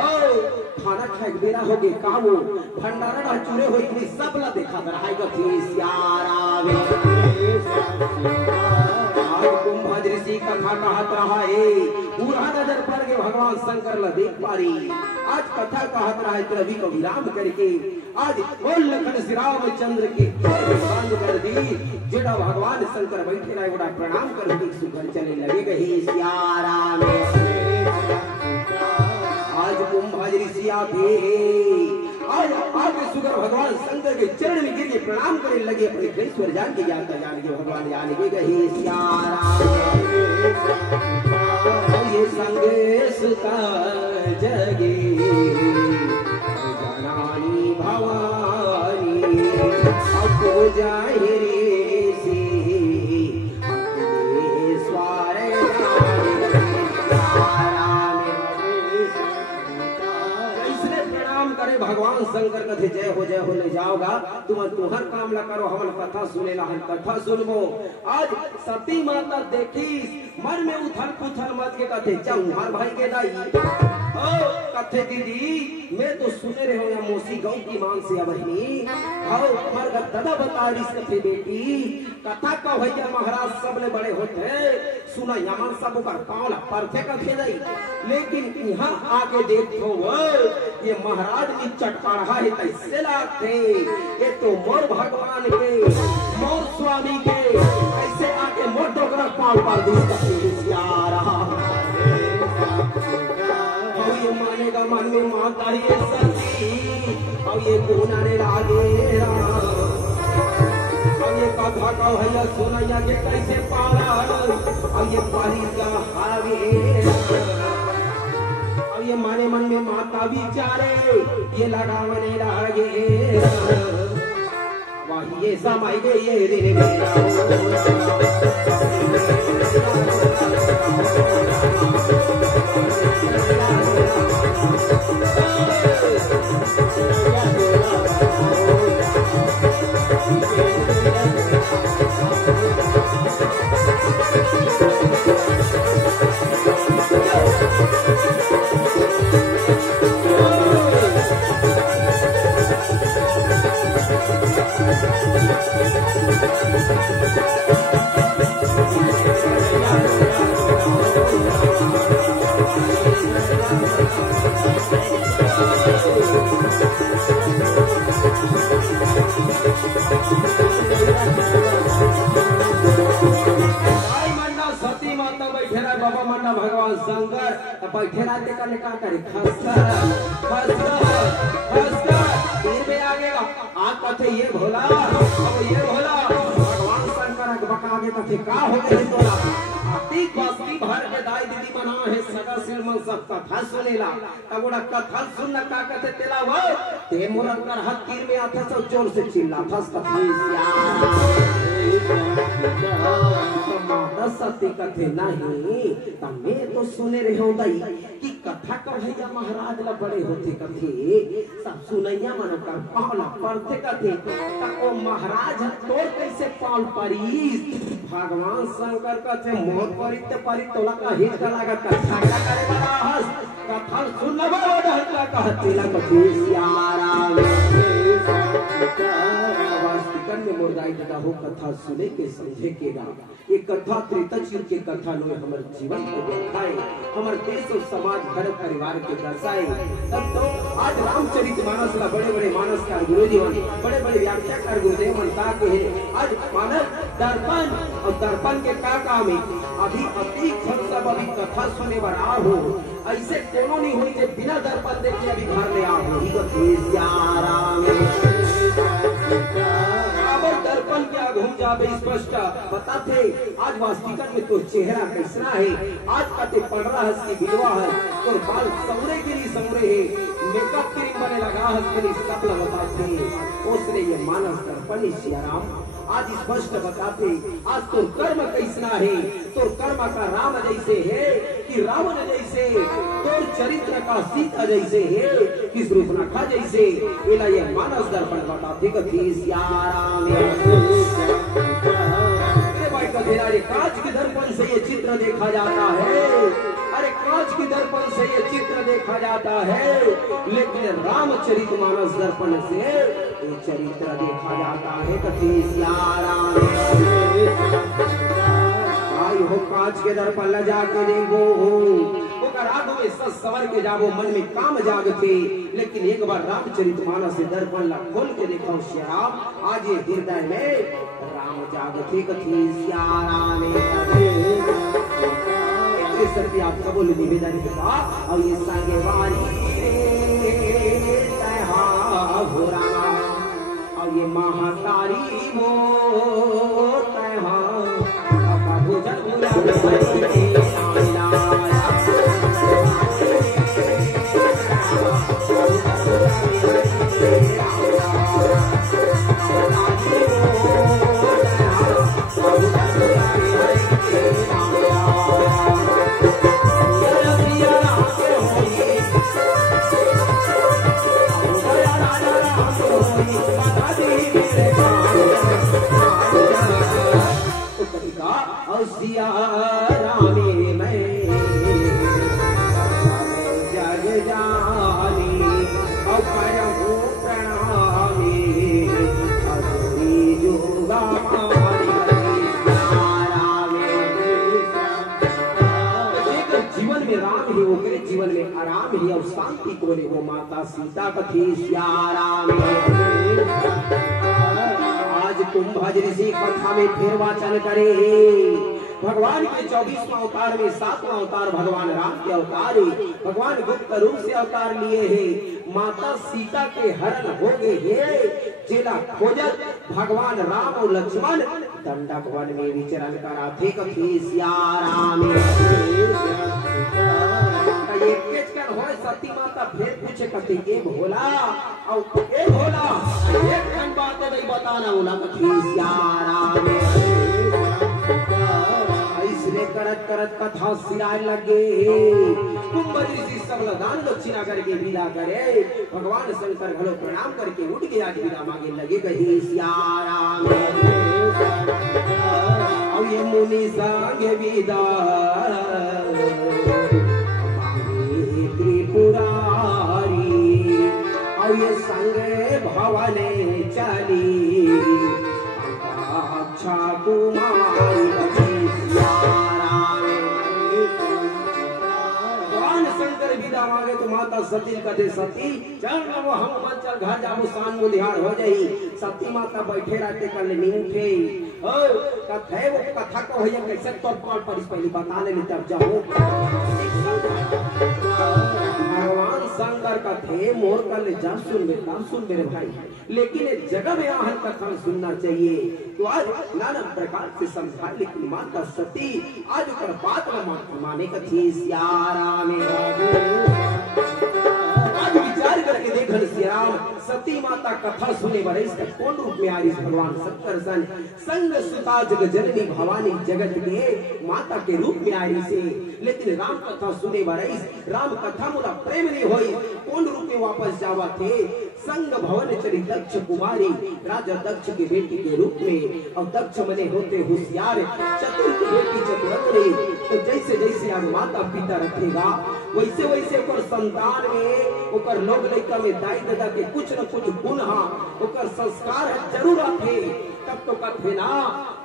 ओ खाना खाए बेरा हो गए काबू भंडारा चूरे हो इतनी सब ला देखा रहा है कथी सियाराम कुंभ ऋषि कथा कहत रहा है पूरा नजर पड़ गए भगवान शंकर ला देख पारी आज कथा कहत रहा है रवि को विराम करके आज बोल लखन श्री रामचंद्र की बंद कर दी जेड़ा भगवान शंकर बैठे रहे बड़ा प्रणाम कर दी सुगर चले लगे गई सियाराम किया थे। आज आगे सुगर भगवान शंकर के चरण में गिर के प्रणाम करने लगे, अपने गणेश्वर जान के भगवान जान के गहे सियारा ये संगे सुता जगे जनानी भवानी अब जाहिर भगवान शंकर कथे जय हो ले जाओगा तुम तुहर काम ला करो, हमन कथा सुने ला, हम कथा सुनबो। आज सती माता देखी मन में उथल पुथल मत के कथे चौहार भाई के दाई ओ कथे दीदी मैं तो सुने रहे हो या मोसी गांव की मान से अबही आओ हमार दादा बता रही कथे बेटी कथा का भैया महाराज सबले बड़े होते सुना यमन सब कर पावला परथे कथे दाई, लेकिन यहाँ आके देखो ये महाराज की चटकारा है कैसे लागते, ये तो मोर भगवान के मोर स्वामी के कैसे आके मोर डोगरा पाल पाल ये मानेगा मन में माता ये सती और ये गुना ने लागे और ये कथा का भैया सुनैया के कैसे पाला और ये पारी का हावे ये माने मन में माता विचारे ये लगावने लागे वही ये समय गए ये दिन मेरा भगवान शंकर बैठे रहते करने का करे खसकर में आ गया आज कथे ये भोला अब ये भोला भगवान शंकर बका आगे कथे का हो गए तोरा आती बस्ती भर के दाई दीदी बना है सदा सिर मन सब कथा सुनेला तब ओड़ा कथा सुन का कथे तेला वो ते मोरा कर हाथ तीर में आता सब जोर से चिल्ला फस कथा सत्य कथे नहीं तमे तो सुने रहे हो दाई कि कथा का भैया महाराज ला बड़े होते कथे सब सुनैया मन कर पाला पढ़ते कथे ओ महाराज तोर कैसे पाल परीस भगवान शंकर कथे मोर परित तोला का हित का लगा कथा का करे बड़ा हंस कथा सुन लो ढहला कहते ला कथे सियारा में मुर्दाई दादा हो कथा सुने के समझे के गा ये कथा त्रितचुर के कथा लो हमर जीवन को दिखाए हमर देश और समाज घर परिवार के दर्शाए। तब तो आज रामचरितमानस ला बड़े बड़े मानसकार गुरुजीवन बड़े बड़े व्याख्याकार गुरुदेव मनता के है आज मानव दर्पण और दर्पण के का काम है अभी अति क्षण सब अभी कथा सुने बड़ा हो ऐसे कोनो नहीं हुई कि बिना दर्पण देखे अभी घर ले आओ ही तो दर्पण क्या घूम जावे स्पष्ट बताते आज वास्तविकता में तो चेहरा कैसा है आज कते पड़ रहा है इसकी बिलवा है और बाल समरे गिरी समरे है मेकअप क्रीम बने लगा है तेरी सकल बताते उसने ये मानस दर्पण सियाराम आज स्पष्ट बताते आज तो कर्म कैसना है तो कर्म का राम जैसे है कि रावण जैसे तो चरित्र का सीता जैसे है कि सूर्पनखा जैसे इला ये मानस दर्पण बताते कथी सियाराम अरे कांच के दर्पण से ये चित्र देखा जाता है अरे कांच के दर्पण से ये चित्र देखा जाता है लेकिन रामचरितमानस दर्पण से ये चरित्र देखा जाता है कथी सियाराम आई हो कांच के दर्पण ल जाके देखो आगो में सवर के जाबो मन में काम जागते लेकिन एक बार रामचरितमानस से दर्पण ला खोल के देखो श्याम आज ये हृदय में राम जागते कथी सियाराम सत्य आप सबों निवेदन के बाद और ये संगे वाली जीवन में आराम ही और शांति को ले वो माता सीता कथी श्याराम। आज कुंभ ऋषि कथा में फिर वाचन करे भगवान के 24वां अवतार में 7वां अवतार भगवान राम के अवतार है। भगवान गुप्त रूप से अवतार लिए है। माता सीता के हरण हो गए है। चेला खोजत भगवान राम और लक्ष्मण दंडक वन में विचरण कराथे कथी श्याराम। सती माता फिर पूछे कथी ए भोला और ए भोला एक खंड बात नहीं बताना बोला कथी श्याराम। इसलिए करत करत कथा सिराए लगे। कुंभ ऋषि सब दान दक्षिणा करके विदा करे। भगवान शंकर घलो प्रणाम करके उठ के आज विदा मांगे लगे कही श्याराम। और ये मुनि संग विदा त्रिपुरारी और ये संगे भवने चली अच्छा कुमारी शंकर विदा मांगे तो माता सती कथे सती चल वो हम मन चल घर जाबो शान को दिहाड़ हो जाई। सती माता बैठे रहते कल नींद थे कथे वो कथा को भैया कैसे तो कॉल पर इस पहले बता ले तब जाओ। भगवान शंकर कथे मोर कल जा सुन मेरे भाई लेकिन एक जगह में आहन कथा सुनना चाहिए। तो आज नाना प्रकार से समझा लेकिन माता सती आज पर बात माने कथी श्याराम। आज विचार करके देखन श्याम सती माता कथा सुने बड़े इसका कौन रूप में आई भगवान शंकर सन संग सुता जग जननी भवानी जगत के माता के रूप में आई से। लेकिन राम कथा सुने बड़े राम कथा मुला प्रेम नहीं होई कौन रूप में वापस जावा थे संग भवन चली दक्ष कुमारी राजा दक्ष की बेटी के रूप में। और दक्ष मने होते होशियार चतुर की बेटी चतुरंगनी। तो जैसे जैसे आज माता पिता रखेगा वैसे वैसे ओकर संतान में ओकर लोग लड़का में दाई दादा के कुछ न कुछ गुण ओकर संस्कार जरूर आते। तब तो कथे ना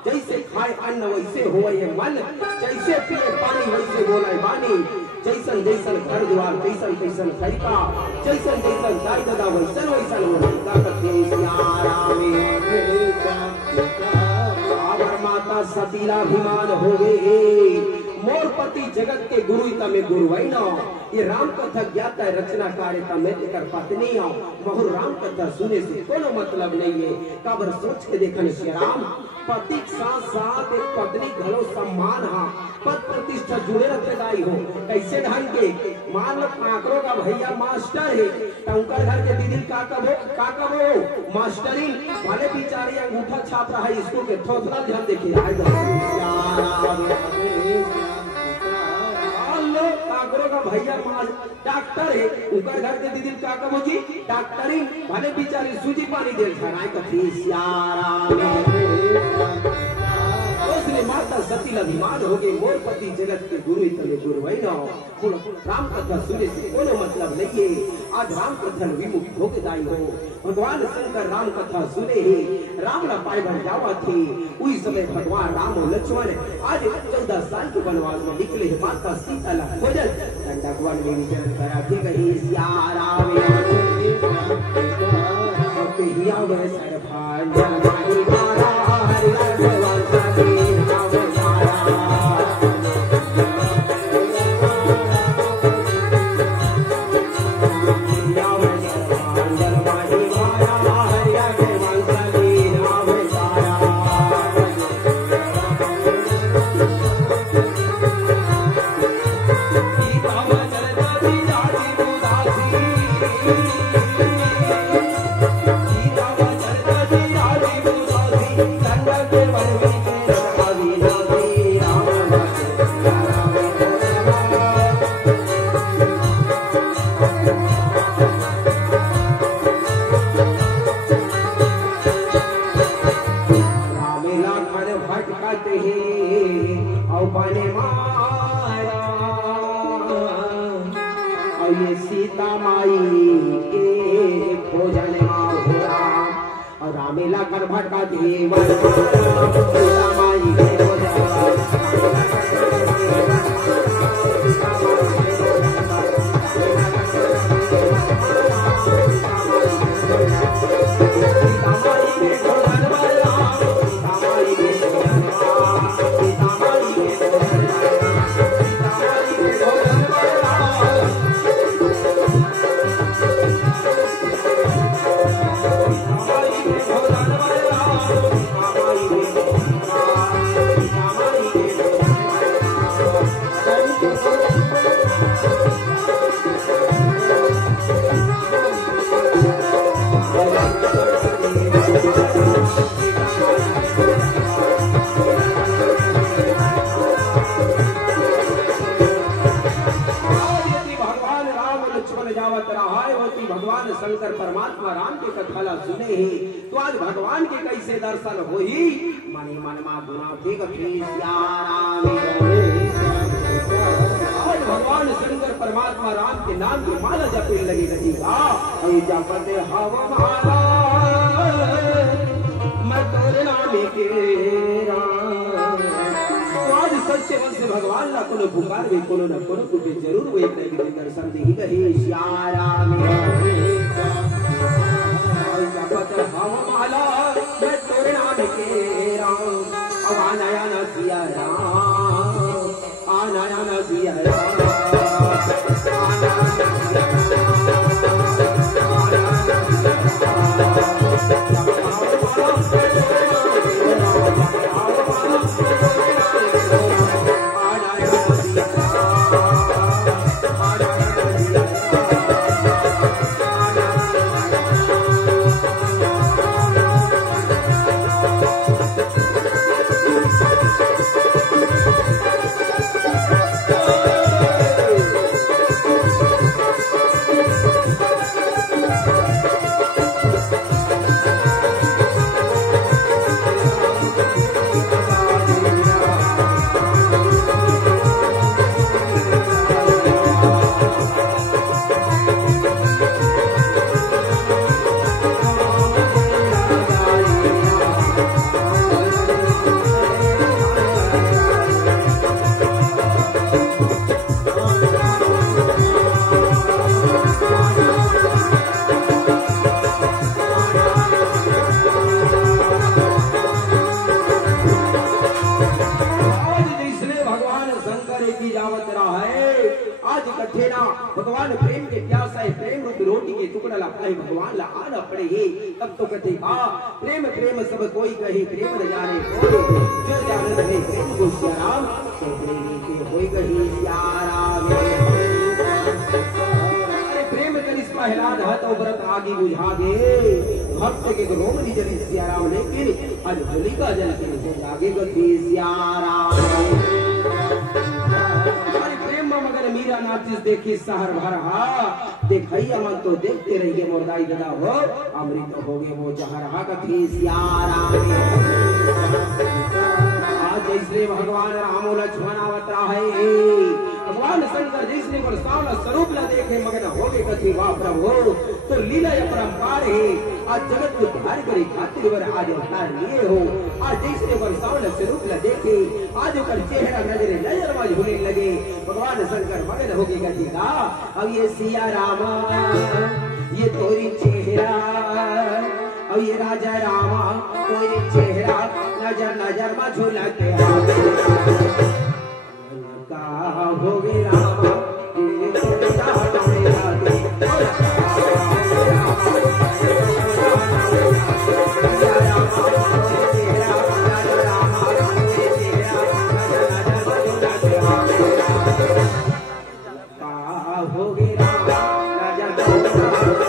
जैसे खाए अन्न वैसे होए मन जैसे पिए पानी वैसे बोले बानी। जैसन जैसन घर द्वार कैसन कैसन तरीका जैसन जैसन दाई दादा वैसन वैसन माता सतीलाभिमान हो गए। मोर पति जगत के गुरु तमे गुरु वही न ये राम कथा ज्ञाता है रचना कार्य तमे कर पत्नी हो बहु राम कथा सुने से कोनो मतलब नहीं है। काबर सोच के देखने श्री राम पति के साथ साथ एक पत्नी घरो सम्मान पद प्रतिष्ठा जुड़े रखे दाई हो कैसे ढंग के मान लो काकरो का भैया मास्टर है टंकर घर के दीदी का कबो मास्टरी भले बिचारी अंगूठा छाप रहा है स्कूल के थोड़ा ध्यान देखिए काकरो का भैया डॉक्टर है ऊपर घर के दीदी का कबो जी डॉक्टरी भले बिचारी सूजी पानी दे कथी माता सती अभिमान हो गए। मोर पति जगत के गुरु तले गुरु वही न राम कथा सुने से कोनो मतलब नहीं है। आज राम कथा विमुख होके दाई हो भगवान शंकर राम कथा सुने ही राम ला पाए भर जावा थे। उस समय भगवान राम और लक्ष्मण आज 14 साल के वनवास में निकले। माता सीता ला खोजत दंडक वन में विचरण कराते कही श्याराम। हिया में सर भांजा सीता माई के भोजन माहुरा रामेला कर भटका देवन सीता माई के भगवान शंकर परमात्मा राम के कथाला सुने ही तो आज भगवान के कैसे दर्शन हो ही मने मन मा गुना थे आज भगवान शंकर परमात्मा राम के नाम की माला जपने लगे गजीगा जपते हवा माला मैं तोरे नाम के राम आज सच्चे मन से भगवान ला कोनो पुकार भी कोनो न कोनो कुछ जरूर वो एक ने दर्शन दी गही श्यारा में जपत हम माला मैं तोरे नाम के राम अब आनाया न सिया राम आनाया न सिया राम भगवान प्रेम के प्यासा है प्रेम रूप रोटी के टुकड़ा ला पाए भगवान ला आना पड़े ही तब तो कहते प्रेम प्रेम सब कोई कहे प्रेम न जाने कोई जो जाने रहे प्रेम को श्याराम तो प्रेम के होई कही श्याराम अरे प्रेम करिस पहला हाथ और व्रत आगे बुझा दे भक्त के रोम नी जली श्याराम लेकिन आज होलिका जल के आगे गति श्याराम मगर मीरा नाचिस देखी सहर भरहा देखैया मन तो देखते रहिए मोरदाई दादा हो अमृत हो गए वो जहरहा कथी सियारा आज जैसे भगवान राम लक्ष्मण अवतरा है भगवान शंकर जिसने बरसावला स्वरूप ला देखे मगर हो गए कथी वाह प्रभु तो लीला अपरंपार है आज जगत को धार करे खातिर वर आज अवतार लिए हो आज जिसने बरसावला स्वरूप ला देखे आज ऊपर चेहरा नजरे नजरबाज होने लगे भगवान शंकर मगन हो गए कथी का अब ये सिया रामा ये तोरी चेहरा अब ये राजा रामा तोरी चेहरा नजर नजर में झूलते हो गए रामा ये तोरी राजा मेरा हो गया राजा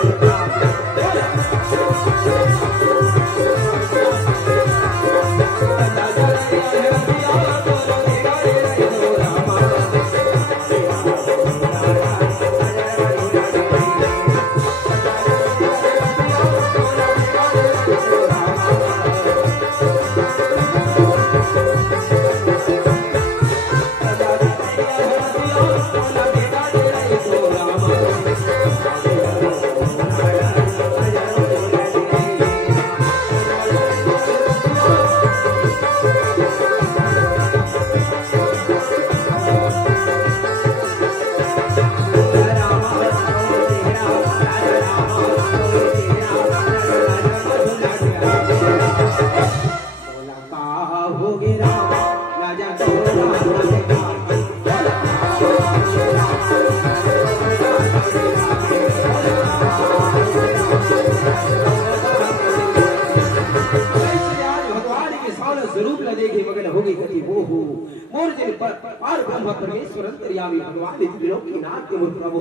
परमेश्वर अंतर्यामी भगवान त्रिलोकीनाथ के प्रभु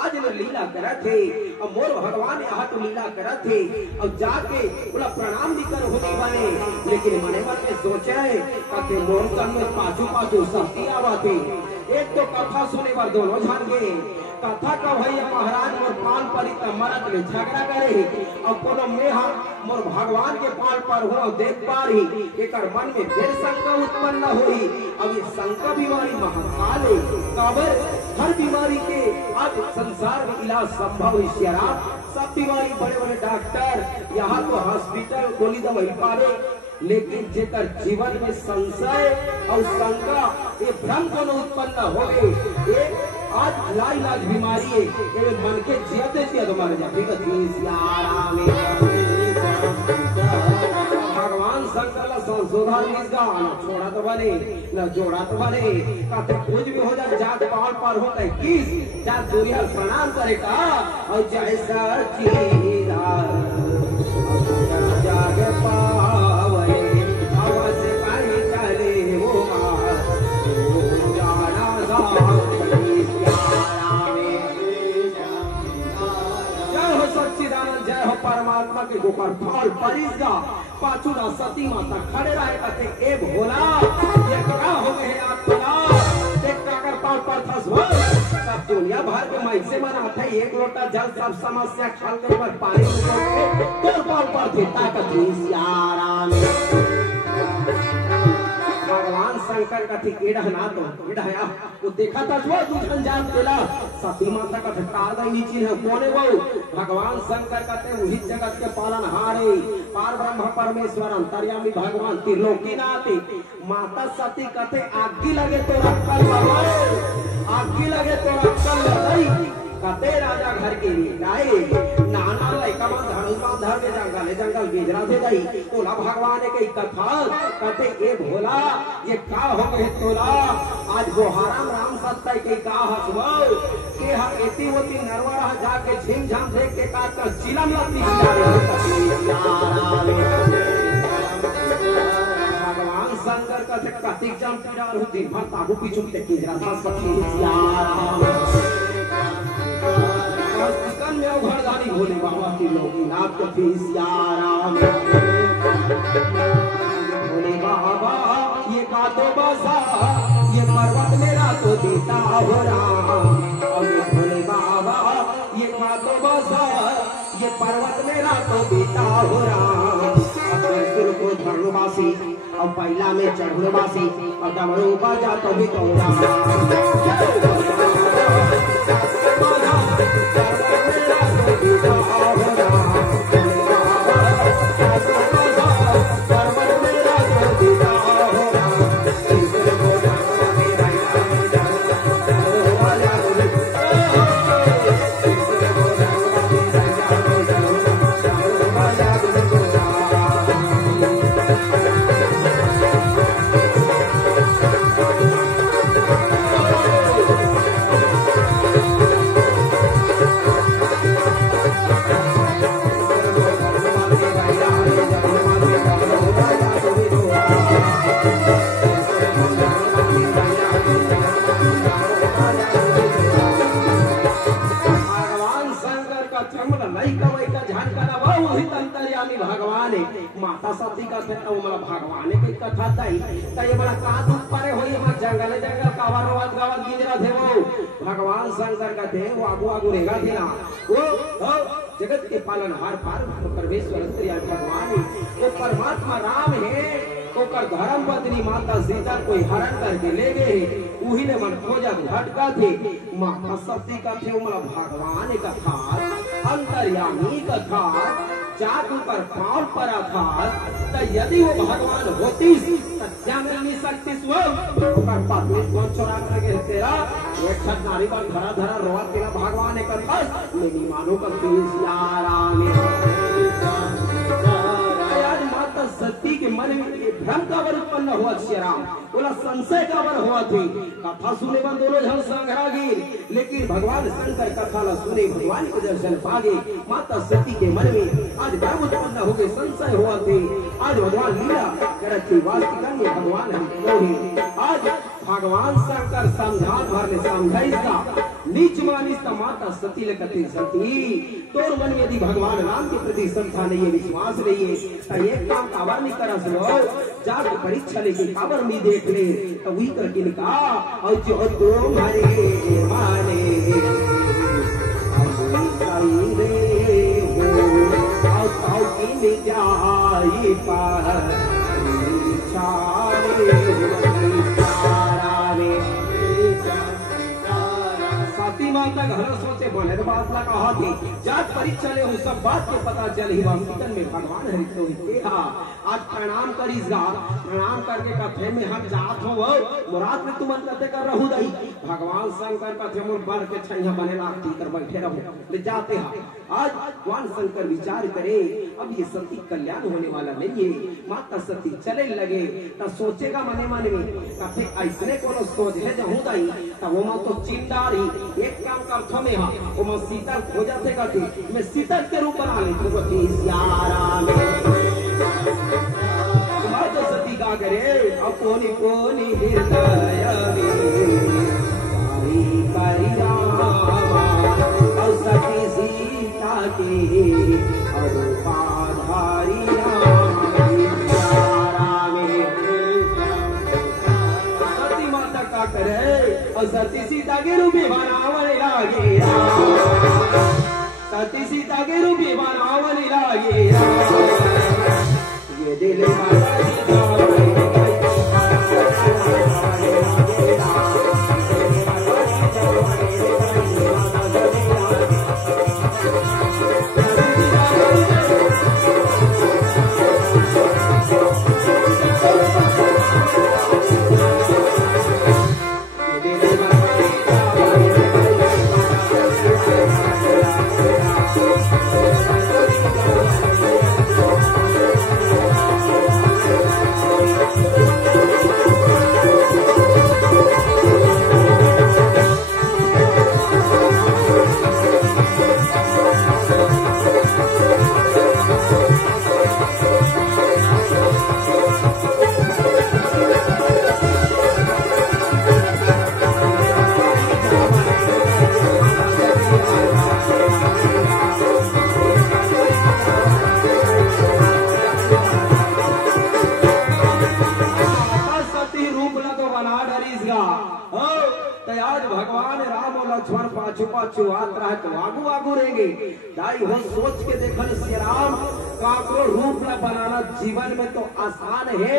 आज न लीला करा थे अब मोर भगवान यहाँ तो लीला करा थे अब जाके बोला प्रणाम भी कर होती बने लेकिन मने मन में सोचा है कि मोर तन में पाछू पाछू शक्ति आवा थे एक तो कथा सुने पर दोनों जान गए कथा का भैया महाराज मोर पान परी मरद में झगड़ा करे अब कोनो मेहा मोर भगवान के पान पर हो देख पा रही एक मन में फिर शंका उत्पन्न हुई अब ये शंका बीमारी महाकाल है काबर हर बीमारी के आज संसार में इलाज संभव है सब बीमारी बड़े बड़े डॉक्टर यहाँ तो हॉस्पिटल गोली दवाई पावे लेकिन जेकर जीवन में संशय और शंका ये भ्रम को उत्पन्न होवे आज लाइलाज बीमारी है ये मन के जियते जियते मर जाते भगवान शंकर संशोधन इसका न छोड़ा तो बने न जोड़ा तो बने कहते कुछ भी हो जाए जात पाल पर होता है किस जात दुनिया प्रणाम करेगा और जैसा चीरा जागे पावे आवाज पाई चले वो मार जाना जय हो परमात्मा के गोकर फल परिजा पाचुरा सती माता खड़े रहे कहते ए भोला ये क्या हो गए आप भोला देखता अगर पाल पर फंस हो सब दुनिया भर के मैसे मनाते एक लोटा जल सब समस्या खल के पर पानी तो पाल पर थे ताकत सियाराम भगवान शंकर का ठीक एड़ा ना तो एड़ा है वो देखा था जो दूसरन जान देला सती माता का काल नीचे है कोने वो भगवान शंकर कहते वही जगत के पालन हारे पार ब्रह्म परमेश्वर अंतर्यामी भगवान त्रिलोकीनाथ माता सती कहते आगी लगे तो अक्कल आगी लगे तो अक्कल नहीं कहते राजा घर के लिए नाना लड़का धनुषा धर जंगल बेजरा दे गई तोला भगवान के कथा कहते ए भोला ये का हो गए तोला आज गोहाराम राम सत्य के का हसबो के हम एती होती नरवा जाके झिम झाम देख के काट कर चिलम लती भगवान शंकर का कतिक जम पीड़ा दिन भर ताबू पीछू की देखी जरा सत्य में घरदारी भोले बाबा की लोकीनाथ को सियाराम भोले बाबा ये का तो बसा ये पर्वत मेरा तो देता हो राम भोले बाबा ये का तो बसा ये पर्वत मेरा तो देता हो राम को धर्मवासी और पहला में चढ़वासी और डमरू बाजा तो भी तो माता सती का भगवान की कथा तई तई बड़ा का दुख परे होई हम जंगल जंगल कावर रोज गावत गिजरा थे वो भगवान शंकर का थे वो आगू आगू रहेगा थे ना वो जगत के पालनहार पार परमेश्वर अंतर्यामी भगवान वो परमात्मा राम है ओकर धर्म पत्नी माता सीता कोई हरण करके ले गए उही ने मन खोजा भटका थे माता सती का थे वो भगवान का था अंतर्यामी का था जादू पर पाल पर था तो यदि वो भगवान होती तो जान नहीं सकती वो पत्नी कौन चोरा करके तेरा एक छत नारी पर धरा धरा रोआ तेरा भगवान ने कर बस मेरी मानो का आज माता सती के मन में भ्रम का वर उत्पन्न हुआ। श्री राम बोला संशय का वर हुआ थी। कथा सुने बन दोनों जन संग्रह लेकिन भगवान शंकर कथा ला सुने भगवान के दर्शन पागे। माता सती के मन में आज भ्रम उत्पन्न हो गए, संशय हुआ थे। आज भगवान लीला करत वास्तविक में भगवान हम आज भगवान शंकर समझान भरने समझाइएगा नीच मानिस माता सती लकते सती तोर मन में यदि भगवान राम के प्रति श्रद्धा नहीं है, विश्वास नहीं है तो एक काम काबर नहीं करा सुनो जाके परीक्षा लेके काबर नहीं देख ले तो वही करके निका और जो तुम्हारे माने जाई पार माता घर सोचे बने बात ला कहा थी जात परीक्षा ले सब बात के पता चल ही वास्तविकन में भगवान हरितो देखा। आज प्रणाम करीसगा, प्रणाम करके कथे में हम जात हो मुराद में तुमन कते कर रहू दई भगवान शंकर कथे मोर बन के छैया बने लाठी कर बैठे रहो ले जाते हैं। आज भगवान शंकर विचार करे अब ये सती कल्याण होने वाला नहीं है। माता सती चले लगे तब सोचेगा मने मन में कथे ऐसने कोनो सोच है जहू दई तब वो तो चिंडारी एक काम कर में हां वो मैं सीता खोजा थे कथे मैं सीता के रूप बना ले तो यारा माता सती का करे अपनी कोनी हृदय में करी रामा और सती सीता के अरूपाधारी सती माता का करे और सती सीता के रूप बनावन लागे सती सीता के रूप बनावन लागे ये दिल आगू आगू रहेंगे दाई हो सोच के देखल श्री राम काको रूप ला बनाना जीवन में तो आसान है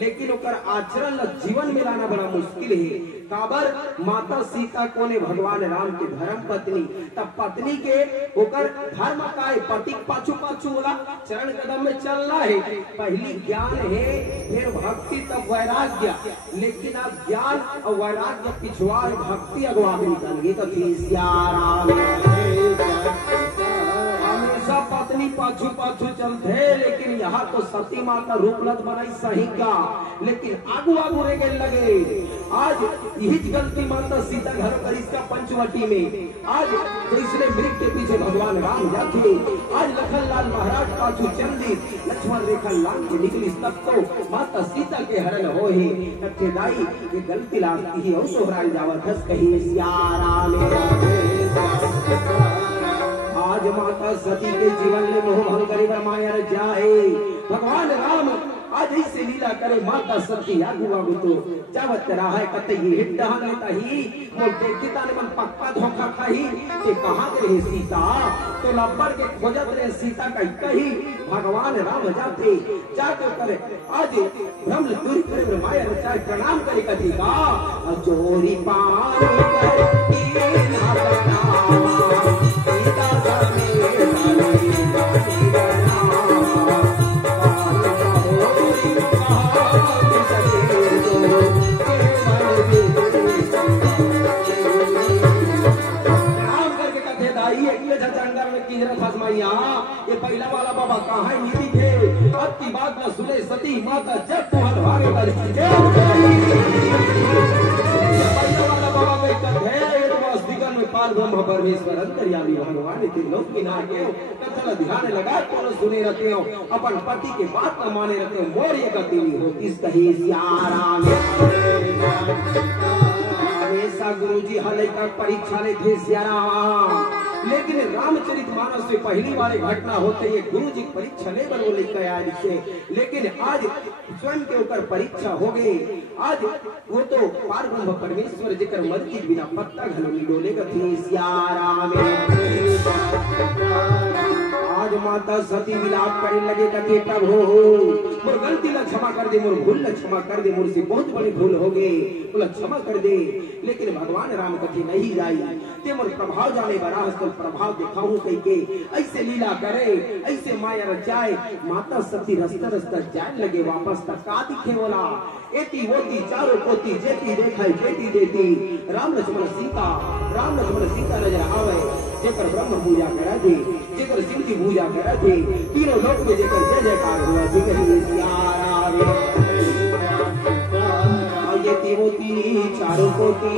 लेकिन ओकर आचरण ला जीवन में लाना बड़ा मुश्किल है। काबर माता सीता को ने भगवान राम के धर्म पत्नी तब पत्नी के ओकर धर्म का पति पाछू पाछू वाला चरण कदम में चलना है। पहली ज्ञान है फिर भक्ति तब वैराग्य लेकिन अब ज्ञान और वैराग्य पिछुआ भक्ति अगवा निकल गई तो हमेशा पत्नी पाछू पाछू चलते लेकिन यहाँ तो सती माता रूपलत बनाई सही का लेकिन आगू आगू रह लगे। आज यही गलती माता सीता घर पर इसका पंचवटी में आज तो इसलिए मृग के पीछे भगवान राम जाते आज लखन लाल महाराज पाछू चंदी लक्ष्मण रेखा लाल के निकली तब तो माता सीता के हरण हो ही दाई ये गलती लागती है और सोहराई जावत हस कही आज माता सती के जीवन में मोह भंग करे माया जाए भगवान राम आज ही से लीला करे माता सती आगू आगू तो जावत रहा है कते ये हिड्डा लेता ही मोर देखता ने मन पक्का धोखा खाही कि कहां गए सीता तो लब्बर के खोजत रहे सीता का कही भगवान राम जाते जाके करे आज ब्रह्म दूर करे माया चाहे प्रणाम करे कथी का जोरी पानी कर में किजरत हसमैया ये पहला वाला बाबा कहाँ है नीति के अब की बात न सुने सती माता जब तुम्हारे भागे कर बाबा में कथे तो वास्तविकन में पाल ब्रह्म परमेश्वर अंतर्यामी भगवान तीन लोग की नार के कथन ध्यान लगा कौन सुने रहते हो अपन पति के बात न माने रहते हो मोर ये गति हो किस कही सियाराम हमेशा गुरुजी हले का परीक्षा ले थे सियाराम लेकिन रामचरितमानस से पहली बार घटना होते ये गुरुजी परीक्षा ले बोले तैयारी से लेकिन आज स्वयं के ऊपर परीक्षा हो गई आज वो तो पार ब्रह्म परमेश्वर जिक्र मर्जी बिना पत्ता घलोनी डोले गति सियाराम आज माता सती विलाप करने लगे कथे प्रभु मोर गलती ला क्षमा कर दे मोर भूल ला क्षमा कर दे मोर से बहुत बड़ी भूल हो गई बोला क्षमा कर दे लेकिन भगवान राम कथी नहीं जाई ते मोर प्रभाव जाने बड़ा तो प्रभाव दिखाऊं कह के ऐसे लीला करे ऐसे माया रचाए माता सती रस्ता रस्ता जाने लगे वापस तक का दिखे बोला एती वोती चारों पोती जेती देखाई बेटी देती राम लक्ष्मण सीता नजर आवे जेकर ब्रह्म पूजा करा थी जेकर शिव की पूजा करा थी तीनों लोक में जेकर जय जयकार हुआ थी कहीं सियाराम जेती होती चारों पोती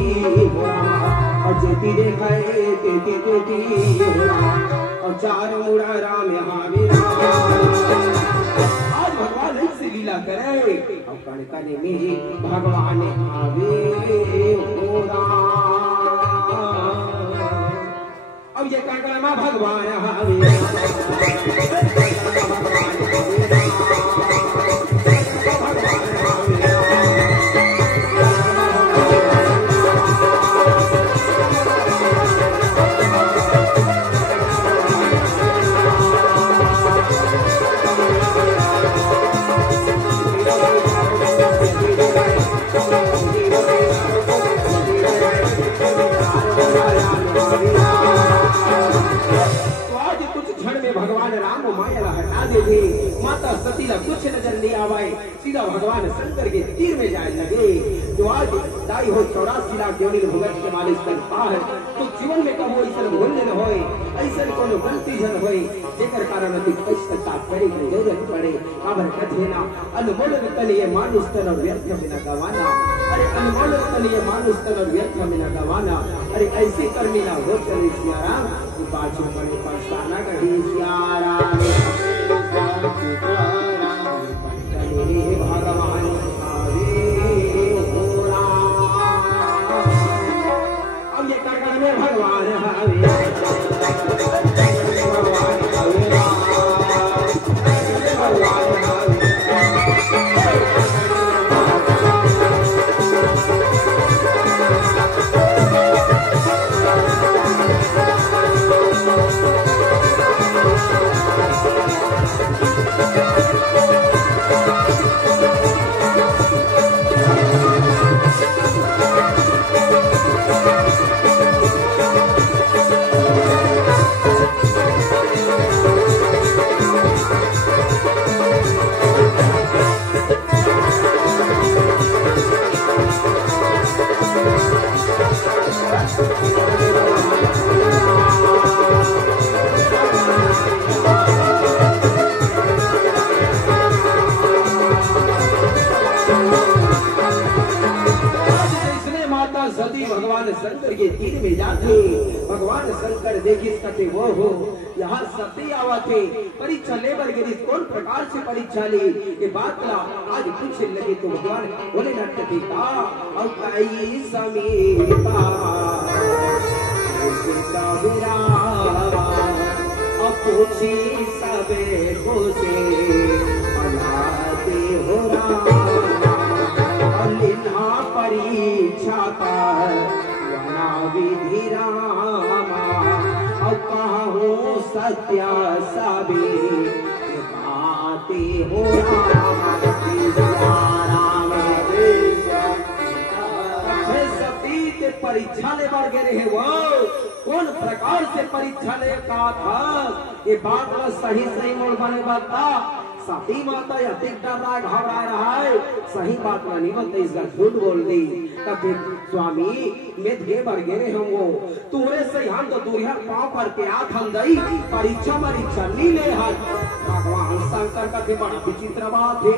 और जेती देखाए तेती तेती और चार मुड़ा राम यहाँ आज भगवान ऐसे लीला करे और कण कण में भगवान आवे हो अब ये कण कण में भगवान आवे माता सती ला कुछ नजर नहीं आवाए सीधा भगवान शंकर के तीर में जाने लगे जो आज दाई हो 84 लाख योनि भुगत के मालिक करता है तो जीवन में कबो ऐसा भूलने न होए ऐसा कोनो गलती जन होए जेकर कारण अति कष्ट ताप करे की जरूरत पड़े खबर कथे ना अनमोल रतन ये मानुष तन व्यर्थ में न गवाना अरे अनमोल रतन ये मानुष तन व्यर्थ में न गवाना अरे ऐसे कर्मी ना हो चले सियाराम बाजू मन पछताना कही सियाराम भगवान अब ये कर्कड़ में भगवान भगवान शंकर के तीर में जाते भगवान शंकर देखी सकते वो हो यहाँ सती आवा थे परीक्षा लेबर गिरी कौन प्रकार से परीक्षा ली ये बात ला आज कुछ लगे तो भगवान बोले नटती का और कई समीपा पूछी सबे को से अनादे हो लिन्हा परीक्षा कर वना विधि रामा और कहो सत्या सबे बातें हो सती के परीक्षा ले बार गए हैं वो कौन प्रकार से परीक्षा ले का था ये बात सही सही मोड़ बने बात था सती माता या अधिक डर रहा है, घबरा रहा है, सही बात नहीं बोलते, इसका झूठ बोल दी। तब फिर स्वामी मैं ढे भर गे हम वो तुरे से हम तो दूरिया पाँव पर के आठ हम दई परीक्षा मरीक्षा ली ले हाथ। भगवान शंकर का बड़ा विचित्र बात है,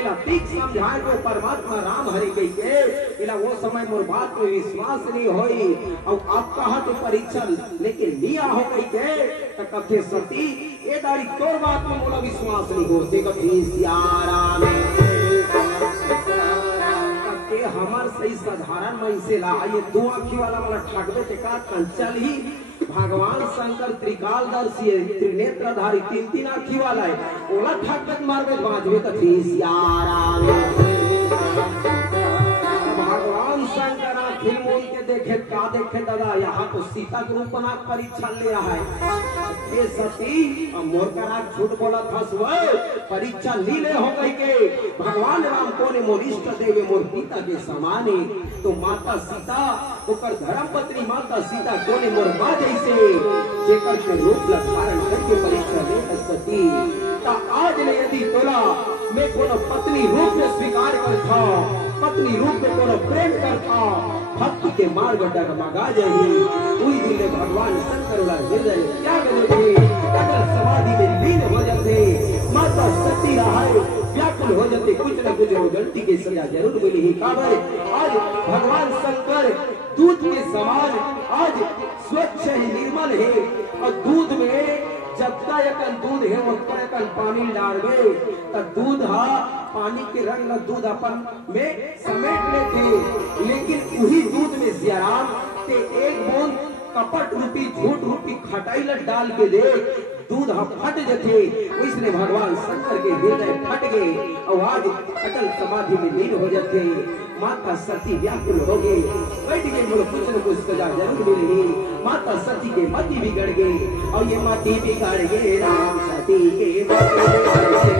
इला ठीक समझाए को परमात्मा राम हरि कही के इला वो समय मोर बात में विश्वास नहीं होई और आप कहा तो परीक्षा लेकिन लिया हो कही के कथे सती ये दारी तोर बात में मोला विश्वास नहीं होते कभी सियारा में के हमार सही साधारण मन से ला ये दो आँखी वाला मला ठगबे ते का कंचल ही भगवान शंकर त्रिकालदर्शी है, त्रिनेत्रधारी, तीन तीन आँखी वाला है, ओला ठगत मारबे बाजबे कथी सियारा में। भगवान शंकर फिल्म के देखे का देखे दादा यहाँ तो सीता के रूप में परीक्षा ले रहा है। ये सती मोर का नाक झूठ बोला था परीक्षा ली ले हो गई के भगवान राम को ने मोर इष्ट देवे मोर पिता के समान है, तो माता सीता ओकर धर्म पत्नी माता सीता को ने मोर माँ जैसे जेकर के रूप धारण करके परीक्षा ले सती। आज ने यदि तोला मैं कोनो पत्नी रूप में स्वीकार करता, पत्नी रूप में कोनो प्रेम करता, भक्ति के मार्ग डगमगा जाही, उई दिन भगवान शंकर हृदय क्या करे अटल समाधि में लीन हो जाते, माता सती रहाए व्याकुल हो जाते, कुछ न कुछ गलती की सजा जरूर मिली ही। काबर आज भगवान शंकर दूध के समान आज स्वच्छ है, निर्मल है, और दूध में जब तक दूध है उतना पानी डालबे तो दूध पानी के रंग न दूध अपन में समेट लेते, लेकिन वही दूध में सियाराम ते एक बूंद कपट रूपी झूठ रूपी खटाई डाल के दे दूध फट जाते, इसलिए भगवान शंकर के हृदय फट गए और आज अटल समाधि में लीन हो जाते। माता सती व्याकुल हो गई, बैठ गए बोलो कुछ न कुछ सजा जरूर मिलेगी। माता सती के मति बिगड़ गई और ये मति बिगड़ गए राम सती के मति बिगड़ गए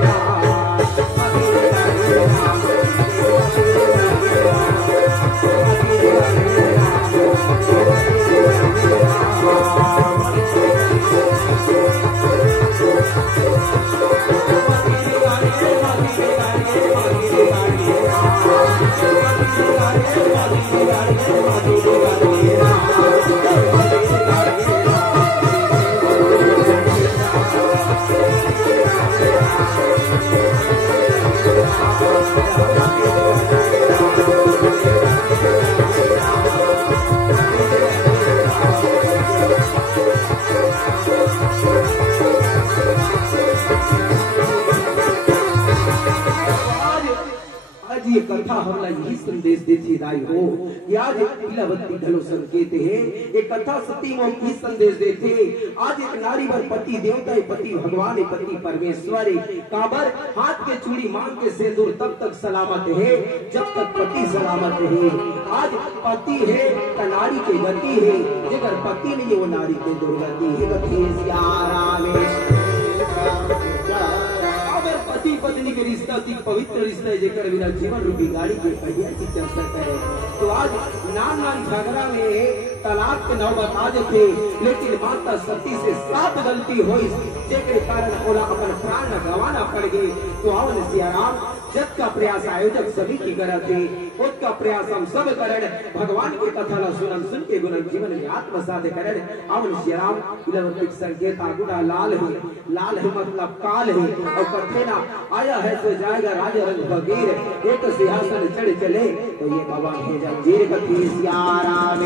कथा हमला यही संदेश देती दाई हो आज लीलावती धलो संकेत है, एक कथा सती में की संदेश देते। आज एक नारी वर पति देवता है, पति भगवान है, पति परमेश्वर है, काबर हाथ के चूड़ी मांग के सिंदूर तब तक सलामत है जब तक पति सलामत है। आज पति है तो नारी की गति है, जेकर पति नहीं वो नारी की दुर्गति है। पति पत्नी के रिश्ता अति पवित्र रिश्ता है, जेकर बिना जीवन रूपी गाड़ी के पहिया की चल सकता है। तो आज नान नान झगड़ा में तलाक के नौ बता देते, लेकिन माता सती से 7 गलती हुई जेके कारण ओला अपन प्राण गंवाना पड़ गए। तो आवन सियाराम जग का प्रयास आयोजक सभी की करते, खुद का प्रयास हम सब करण भगवान की कथा ला सुनन सुन के गुण जीवन में आत्मसात करण। आवन सियाराम लीलावती संकेत आगुड़ा लाल है मतलब काल है, और कथे ना आया है तो जाएगा राजा रंग फकीर, एक सिंहासन चढ़ चले तो ये बाबा है जंजीर कथी सियाराम।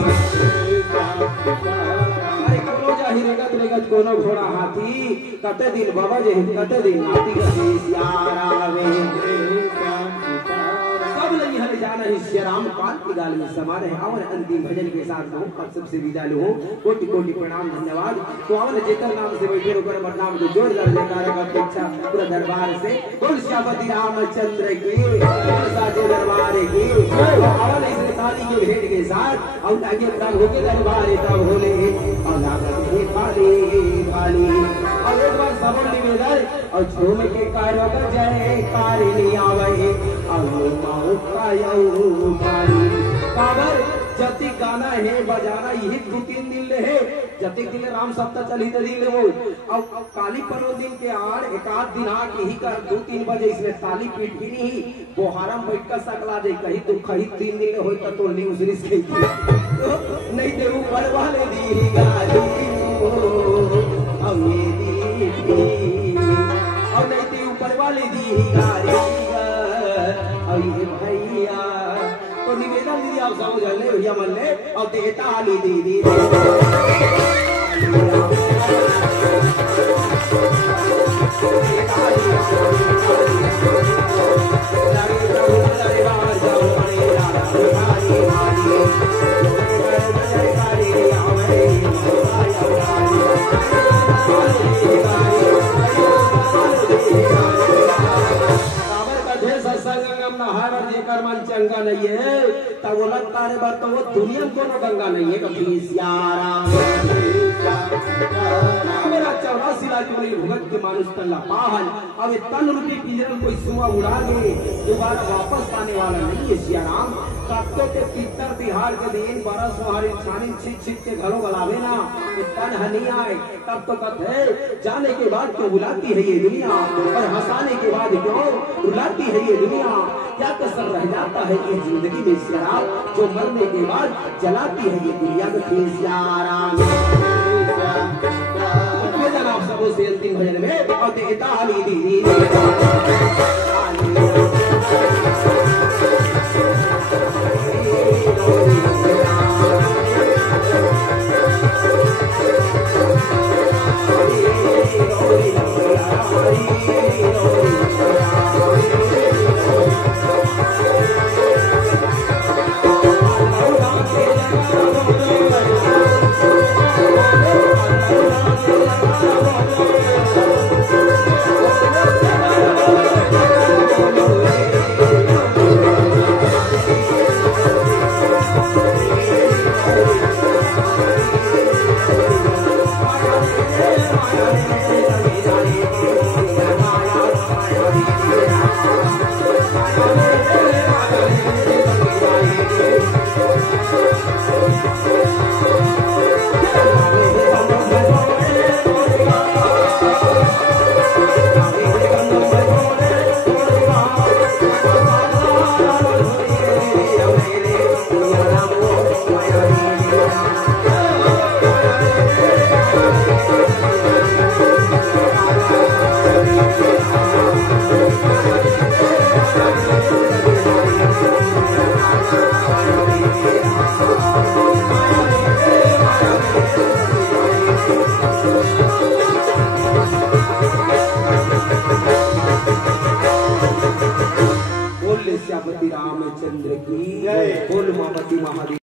रेगत कोनो घोड़ा हाथी कते दिन बाबा जे कते दिन नाती कथी सियाराम। सब लगी हमें जाना है श्याम पाल की गाल में समान है। आवन अंतिम भजन के साथ आप सबसे विदा लो, कोटि कोटि प्रणाम धन्यवाद। तो आवन जेकर नाम से बैठे होकर नाम को जोरदार जयकार का अपेक्षा पूरा दरबार से बोल श्यामती रामचंद्र की साजे दरबार की। आवन इस ताली के भेंट के साथ और आगे प्रभु के दरबार तब बोले और लागत खाली खाली और एक बार सबल निवेदन और झूम के कार्य कर जाए कार्य नहीं आवे और माओ काबर जति गाना है बजाना यही 2-3 दिन है जतिक दिन राम सप्ताह चली दिन वो अब काली पर्व दिन के आड़ एक आध दिन आके ही कर 2-3 बजे इसमें ताली पीट ही नहीं बोहारम बैठ कर सकला दे कहीं तो कहीं 3 दिन हो तो न्यूज़ रिस गई नहीं दे ऊपर वाले दी गाली अब ये दी और नहीं दे ऊपर वाले दी गाली अब ये भैया तो निवेदन दीदी आप समझ ले भैया मन ले और देता आली दीदी गंगा नहीं है तब वो लगता है बात तो वो दुनिया में कोनो गंगा नहीं है कभी मेरा 84 लाख बड़ी भगत के मानुष तल्ला पाहन अब तन रूपी पिंजरन कोई सुआ उड़ा के दोबारा वापस आने वाला नहीं है सियाराम कत्तो के तीतर बिहार के दिन बरस हमारी छानी छिक के घरों बुलावे ना तन हनी आए तब तो कहते जाने के बाद क्यों बुलाती है ये दुनिया और हंसाने के बाद क्यों रुलाती है ये दुनिया क्या कसर रह जाता है ये जिंदगी में शराब जो मरने के बाद जलाती है ये दुनिया में आप सबों से अंतिम भजन में और देता आली दीदी रामचंद्र की बोल मावती महादेव।